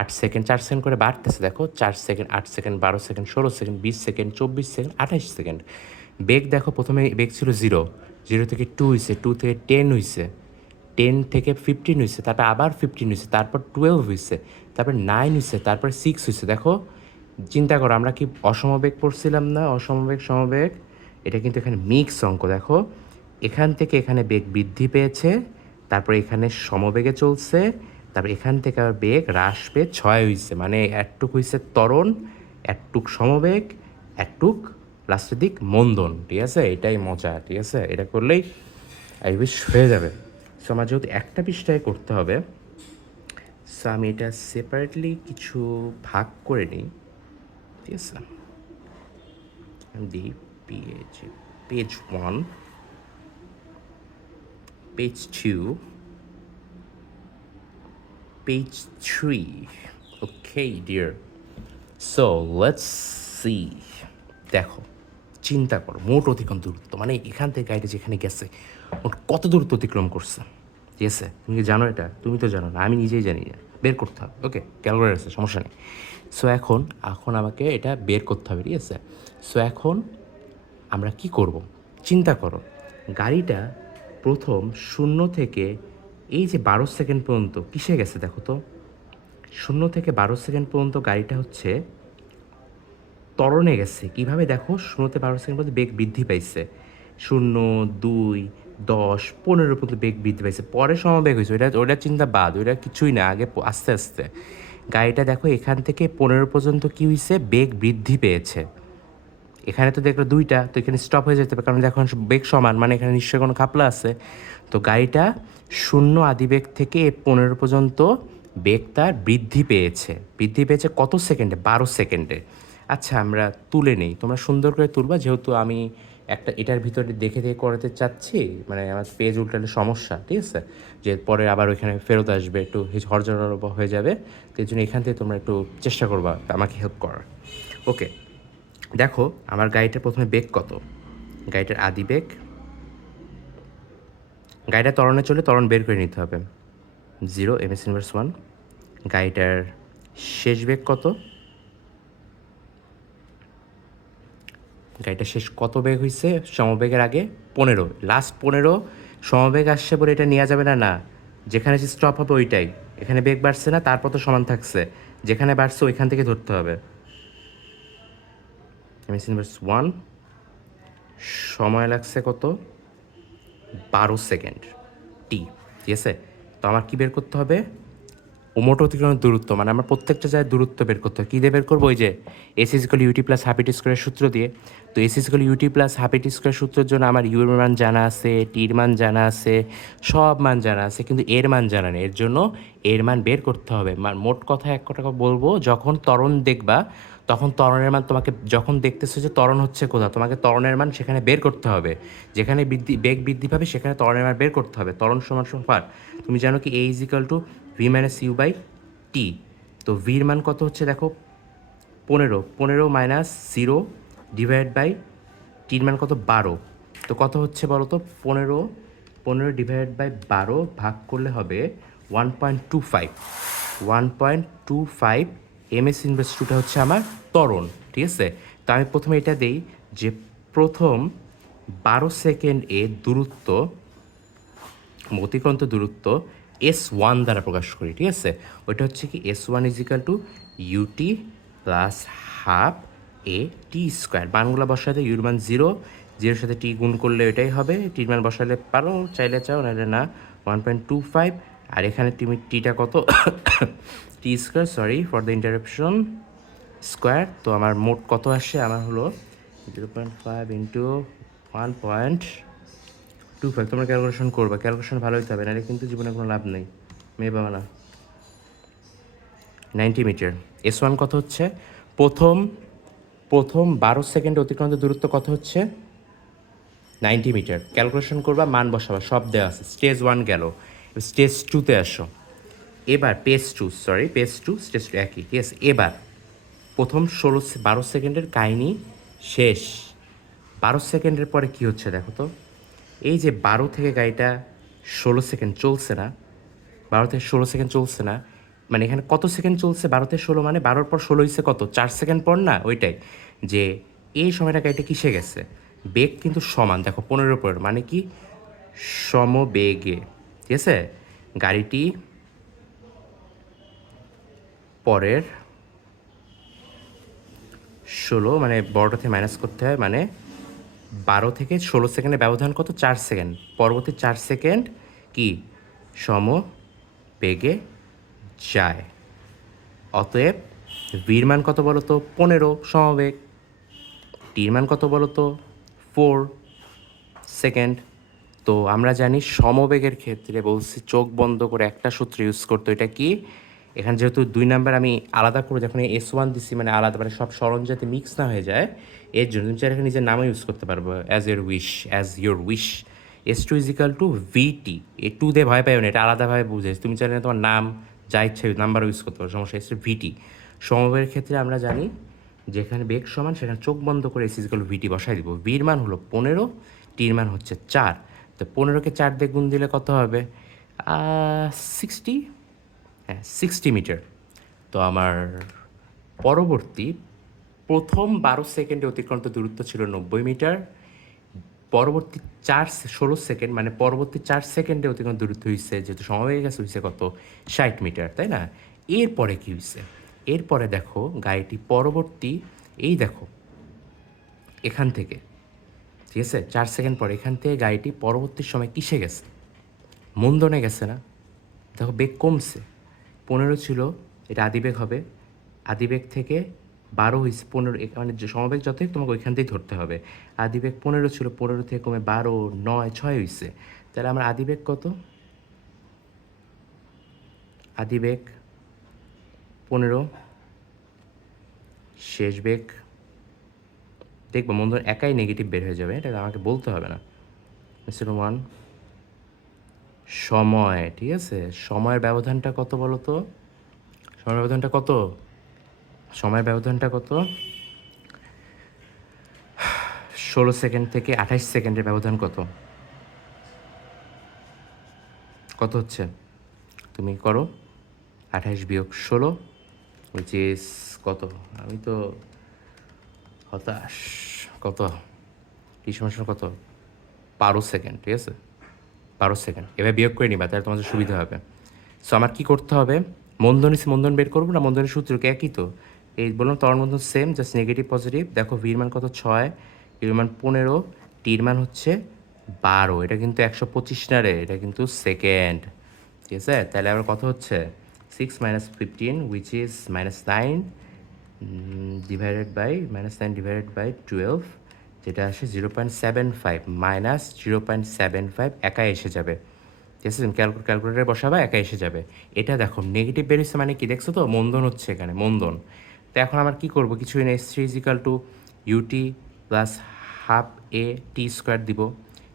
8 সেকেন্ড, 4 সেকেন্ড করে বাড়তেছে, দেখো 4 second, 8 second, 12 second, 16 second, 20 second, 24 second, 28 second. বেগ দেখো, প্রথমে বেগ ছিল 0 থেকে 2 হয়েছে, 2 থেকে 10 হয়েছে, 10 থেকে 15 হয়েছে, তারপর আবার 15 হয়েছে, তারপর 12 হয়েছে, তারপর 9 হয়েছে, তারপর 6 হয়েছে। দেখো, চিন্তা করো, আমরা কি অসমবেগ পড়ছিলাম না, অসমবেগ সমবেগ, এটা কিন্তু এখানে মিক্স অঙ্ক। দেখো, এখান থেকে এখানে বেগ বৃদ্ধি পেয়েছে, তারপর এখানে সমবেগে চলছে, তারপর এখান থেকে আবার বেগ হ্রাস পেয়ে 6 হয়েছে, মানে একটুক হয়েছে ত্বরণ, একটুক সমবেগ, একটুক লাস্টের দিক মন্দন, ঠিক আছে। এটাই মজা, ঠিক আছে, এটা করলেই আই উইশ হয়ে যাবে। সো আমার যেহেতু একটা পৃষ্ঠায় করতে হবে, সো আমি এটা সেপারেটলি কিছু ভাগ করে নিই, ঠিক আছে। দিই page 1, page 2, page 3। Okay dear, so let's see. দেখো, চিন্তা করো, মোট অতিক্রম দূরত্ব, মানে এখান থেকে গাড়িটা যেখানে গেছে মোট কত দূরত্ব অতিক্রম করছে, ঠিক আছে। তুমি কি জানো এটা? তুমি তো জানো না, আমি নিজেই জানি না, বের করতে হবে। ওকে, ক্যালকুলেটর আছে, সমস্যা নেই। সো এখন আমাকে এটা বের করতে হবে, ঠিক আছে। সো এখন আমরা কি করব, চিন্তা করো, গাড়িটা প্রথম 0 থেকে এই যে 12 সেকেন্ড পর্যন্ত কিসে গেছে দেখো তো। 0 থেকে 12 সেকেন্ড পর্যন্ত গাড়িটা হচ্ছে ত্বরণে গেছে। কীভাবে দেখো, 0 থেকে 12 সেকেন্ড পর্যন্ত বেগ বৃদ্ধি পাইছে, 0, 2, 10, 15 পর্যন্ত বেগ বৃদ্ধি পাইছে, পরে সমবেগ হয়েছে, ওইটা চিন্তা বাদ, ওইটা কিছুই না, আগে আস্তে আস্তে গাড়িটা দেখো এখান থেকে 15 পর্যন্ত কী হয়েছে, বেগ বৃদ্ধি পেয়েছে। এখানে তো দেখলো 2টা, তো এখানে স্টপ হয়ে যেতে হবে, কারণ দেখো বেগ সমান, মানে এখানে নিশ্চয়ই কোনো খাপলা আছে। তো গাড়িটা 0 আদিবেগ থেকে 15 পর্যন্ত বেগ তার বৃদ্ধি পেয়েছে কত সেকেন্ডে, 12 সেকেন্ডে। আচ্ছা, আমরা তুলে নেই, তোমরা সুন্দর করে তুলবা, যেহেতু আমি একটা এটার ভিতরে দেখে দেখে করাতে চাচ্ছি, মানে আমার পেজ উল্টালে সমস্যা, ঠিক আছে, যে পরে আবার ওইখানে ফেরত আসবে, একটু হরজড় হয়ে যাবে। তো এই জন্য এখান থেকে তোমরা একটু চেষ্টা করবা আমাকে হেল্প করার। ওকে, দেখো আমার গাড়িটার প্রথমে বেগ কত, গাড়িটার আদি বেগ, গাড়িটা ত্বরণে চলে ত্বরণ বের করে নিতে হবে, 0 ms ইনভার্স 1। গাড়িটার শেষ বেগ কত, গাড়িটা শেষ কত বেগ হয়েছে সমবেগের আগে, 15, লাস্ট 15 সমবেগ আসছে বলে এটা নেওয়া যাবে না, না, যেখানে স্টপ হবে ওইটাই, এখানে বেগ বাড়ছে না, তারপর তো সমান থাকছে, যেখানে বাড়ছে ওইখান থেকে ধরতে হবে। ms ইনভার্স 1, সময় লাগছে কত, 12 সেকেন্ড টি, ঠিক আছে। তো আমার কি বের করতে হবে, মোট অতিক্রমের দূরত্ব, মানে আমার প্রত্যেকটা জায়গায় দূরত্ব বের করতে হয়। কী দিয়ে বের করবো, ওই যে S is equal U T plus half A T স্কোয়ারের সূত্র দিয়ে। তো S is equal U T plus half A T square সূত্রের জন্য আমার ইউর মান জানা আছে, টির মান জানা আছে, সব মান জানা আছে, কিন্তু এর মান জানা নেই। এর জন্য এর মান বের করতে হবে। মোট কথা এক কথা বলবো, যখন ত্বরণ দেখবা তখন ত্বরণের মান তোমাকে, যখন দেখতেছো যে ত্বরণ হচ্ছে কোথাও, তোমাকে ত্বরণের মান সেখানে বের করতে হবে। যেখানে বেগ বৃদ্ধি পাবে সেখানে ত্বরণের মান বের করতে হবে। ত্বরণ সমান সমান তুমি জানো কি, A is equal to V minus U by T. তো ভির মান কত হচ্ছে দেখো, 15 মাইনাস 0 ডিভাইড বাই টির মান কত, 12। তো কত হচ্ছে বলো তো, 15 ডিভাইড বাই 12 ভাগ করলে হবে 1.25, 1.25 ms ইনভার্স 2টা হচ্ছে আমার ত্বরণ, ঠিক আছে। তো আমি প্রথমে এটা দেই যে প্রথম 12 সেকেন্ড এ দূরত্ব, অতিক্রান্ত দূরত্ব S1 দ্বারা প্রকাশ করি, ঠিক আছে। ওইটা হচ্ছে কি S1 is equal to U T plus half A T square. মানগুলো বসাতে ইউর মান 0, 0-এর সাথে টি গুণ করলে এটাই হবে, টির মান বসালে পারো, চাইলে চাও, নাহলে না। 1.25, আর এখানে তুমি টিটা কত, T square, sorry for the interruption, square. তো আমার মোট কত আসে, আমার হলো 0.5 ইন্টু 1.25। তোমরা ক্যালকুলেশন করবা, ক্যালকুলেশন ভালো হইতে হবে, নাহলে কিন্তু জীবনে কোনো লাভ নেই, মেয়ে পাবা না। 90 মিটার। S1 কত হচ্ছে, প্রথম প্রথম 12 সেকেন্ডে অতিক্রান্ত দূরত্ব কত হচ্ছে, 90 মিটার। ক্যালকুলেশন করবা, মান বসাবা, সব দেওয়া আছে। স্টেজ 1 গেল, স্টেজ 2-তে আসো। এবার পেজ 2 স্টেজ 2 একই, ঠিক আছে। এবার প্রথম 12 সেকেন্ডের কাহিনী শেষ। 12 সেকেন্ডের পরে কি হচ্ছে দেখো তো, এই যে 12 থেকে গাড়িটা 16 সেকেন্ড চলছে না, 12 থেকে 16 সেকেন্ড চলছে না, মানে এখানে কত সেকেন্ড চলছে, 12 থেকে 16, মানে 12-র পর 16 হয়েছে কত, 4 সেকেন্ড পর, না ওইটাই, যে এই সময়টা গাড়িটা কিসে গেছে, বেগ কিন্তু সমান, দেখো 15 মানে কি, সমবেগে, ঠিক আছে। গাড়িটি পরের 16, মানে বড়টা থেকে মাইনাস করতে হয়, মানে 12 থেকে 16 সেকেন্ডের ব্যবধান কত, 4 সেকেন্ড, পরবর্তী 4 সেকেন্ড কি সমবেগে যায়। অতএব ভির মান কত বলো তো, 15 সমবেগ, টির মান কত বলো তো, 4 সেকেন্ড। তো আমরা জানি সমবেগের ক্ষেত্রে বলছি চোখ বন্ধ করে একটা সূত্র ইউজ করতো, এটা কি, এখানে যেহেতু 2 নাম্বার আমি আলাদা করে যখন S1 দিছি, মানে আলাদা, মানে সব সরঞ্জাম যাতে মিক্স না হয়ে যায়, এর জন্য তুমি চাইলে নিজের নামও ইউজ করতে পারবো, as your wish. S2 is equal to V T, A 2 দিয়ে ভয় পাইও না, এটা আলাদাভাবে বুঝে, তুমি চাইলে তোমার নাম যা ইচ্ছে নাম্বারও ইউজ করতে পারো, সমস্যা। S2 ভিটি। সমবেগের ক্ষেত্রে আমরা জানি যেখানে বেগ সমান সেখানে চোখ বন্ধ করে S ইজিক্যাল ভিটি বসাই দিব। ভির মান হলো 15, টির মান হচ্ছে 4। তো 15কে 4 দিয়ে গুণ দিলে কত হবে, 60, হ্যাঁ 60 মিটার। তো আমার পরবর্তী প্রথম 12 সেকেন্ডে অতিক্রান্ত দূরত্ব ছিল 90 মিটার, পরবর্তী 16 সেকেন্ড, মানে পরবর্তী 4 সেকেন্ডে অতিক্রান্ত দূরত্ব হয়েছে, যেহেতু সময় হয়ে গেছে, হয়েছে কত, 60 মিটার, তাই না। এরপরে কী হয়েছে, এরপরে দেখো গাড়িটি পরবর্তী, এই দেখো এখান থেকে, ঠিক আছে, 4 সেকেন্ড পরে এখান থেকে গাড়িটি পরবর্তী সময় কিসে গেছে, মন্দনে গেছে না। দেখো বেগ কমছে, 15 ছিল, এটা আদিবেগ হবে, আদিবেগ থেকে 12 হয়েছে, 15, মানে যে সমবেগ যতই তোমাকে ওইখান থেকেই ধরতে হবে। আদিবেগ 15 ছিল, 15 থেকে কমে 12, 9, 6 হয়েছে। তাহলে আমার আদিবেগ কত, আদিবেগ 15, শেষ বেগ দেখবো মন্দন একাই নেগেটিভ বের হয়ে যাবে, এটা আমাকে বলতে হবে না। মিস্টার ওয়ান, সময়, ঠিক আছে, সময়ের ব্যবধানটা কত বলো তো? সময়ের ব্যবধানটা কত? সময়ের ব্যবধানটা কত? 16 সেকেন্ড থেকে 28 সেকেন্ডের ব্যবধান কত? কত হচ্ছে? তুমি করো। 28 - 16 উইচ ইজ কত? আমি তো হতাশ। কত? টি সমস্যা কত? 12 সেকেন্ড, ঠিক আছে, 12 সেকেন্ড। এবার বিয়োগ করে নিবা, তাহলে তোমাদের সুবিধা হবে। সো আমার কী করতে হবে? মন্দন বের করবো না? মন্দনের সূত্র কি একই তো? এই বললাম তরল মন্দন সেম, জাস্ট নেগেটিভ পজিটিভ। দেখো ভির মান কত? 6, ইউর মান 15, টির মান হচ্ছে 12। এটা কিন্তু 125 না রে, এটা কিন্তু সেকেন্ড, ঠিক আছে। তাহলে আবার কত হচ্ছে? 6 - 15 উইচ ইজ -9 -9 / 12, যেটা আসে 0.75 -0.75 একাই এসে যাবে, ঠিক আছে। তুমি ক্যালকুলেটারে বসাবা, একা এসে যাবে। এটা দেখো নেগেটিভ বেরিয়েছে মানে কি দেখছো তো? মন্দন হচ্ছে এখানে, মন্দন। তো এখন আমার কি করব? কিছুই না, S3 = UT plus half AT² দিব।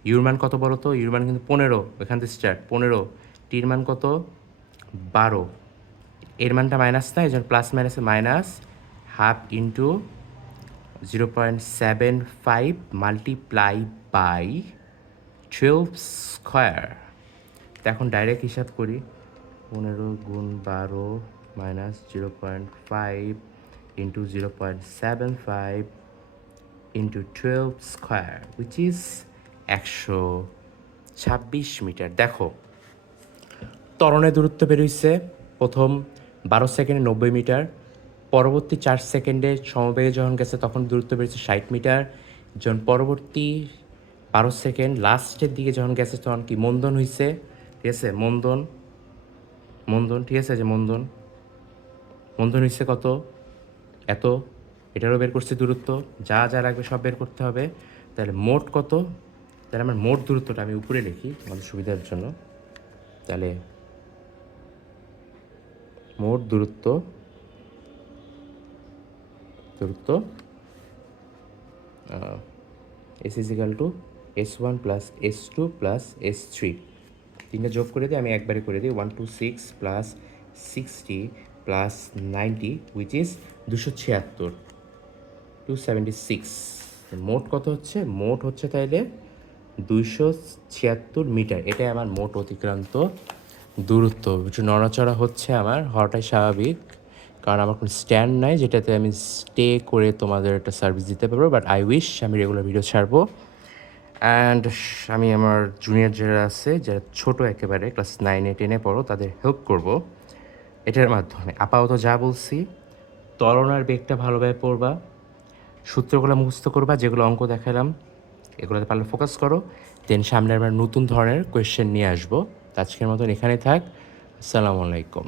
ইউর মান কত বলো তো? ইউর মান কিন্তু 15, এখান থেকে স্টার্ট 15। টির মান কত? 12। এর মানটা মাইনাস না, এই জন্য প্লাস মাইনাসে minus half into 0.75 multiply by 12 square. তো এখন ডাইরেক্ট হিসাব করি। 15 × 12 -0.5 into 0.75 into 12 square which is 126 metre. দেখো ত্বরণের দূরত্ব বেরোইছে প্রথম 12 সেকেন্ডে 90 মিটার, পরবর্তী 4 সেকেন্ডে সমবেগে যখন গেছে তখন দূরত্ব বেড়েছে 60 মিটার। যখন পরবর্তী 12 সেকেন্ড লাস্টের দিকে যখন গেছে তখন কি মন্দন হয়েছে, ঠিক আছে। মন্দন, ঠিক আছে, যে মন্দন হয়েছে কত? এত। এটারও বের করছে দূরত্ব, যা যা লাগবে সব বের করতে হবে। তাহলে মোট কত? তাহলে আমার মোট দূরত্বটা আমি উপরে লিখি আমাদের সুবিধার জন্য। তাহলে মোট দূরত্ব S = S1 + S2 + S3। তিনটা যোগ করে দিই, আমি একবারে করে দিই। 126 + 60 + 90 উইচ ইজ 276, 276। মোট কত হচ্ছে? মোট হচ্ছে তাইলে 276 মিটার। এটাই আমার মোট অতিক্রান্ত দূরত্ব। একটু নড়াচড়া হচ্ছে আমার, হওয়াটাই স্বাভাবিক, কারণ আমার কোনো স্ট্যান্ড নাই যেটাতে আমি স্টে করে তোমাদের একটা সার্ভিস দিতে পারবো। বাট আই উইশ আমি রেগুলার ভিডিও ছাড়বো। অ্যান্ড আমি আমার জুনিয়র যারা আছে, যারা ছোটো একেবারে ক্লাস 9-10 পড়ো, তাদের হেল্প করব এটার মাধ্যমে। আপাতত যা বলছি, ত্বরণ আর বেগটা ভালোভাবে পড়বা, সূত্রগুলো মুখস্থ করবা, যেগুলো অঙ্ক দেখালাম এগুলোতে পারলে ফোকাস করো। দেন সামনে আমরা নতুন ধরনের কোয়েশ্চেন নিয়ে আসবো। আজকের মতন এখানে থাক। আসসালামু আলাইকুম।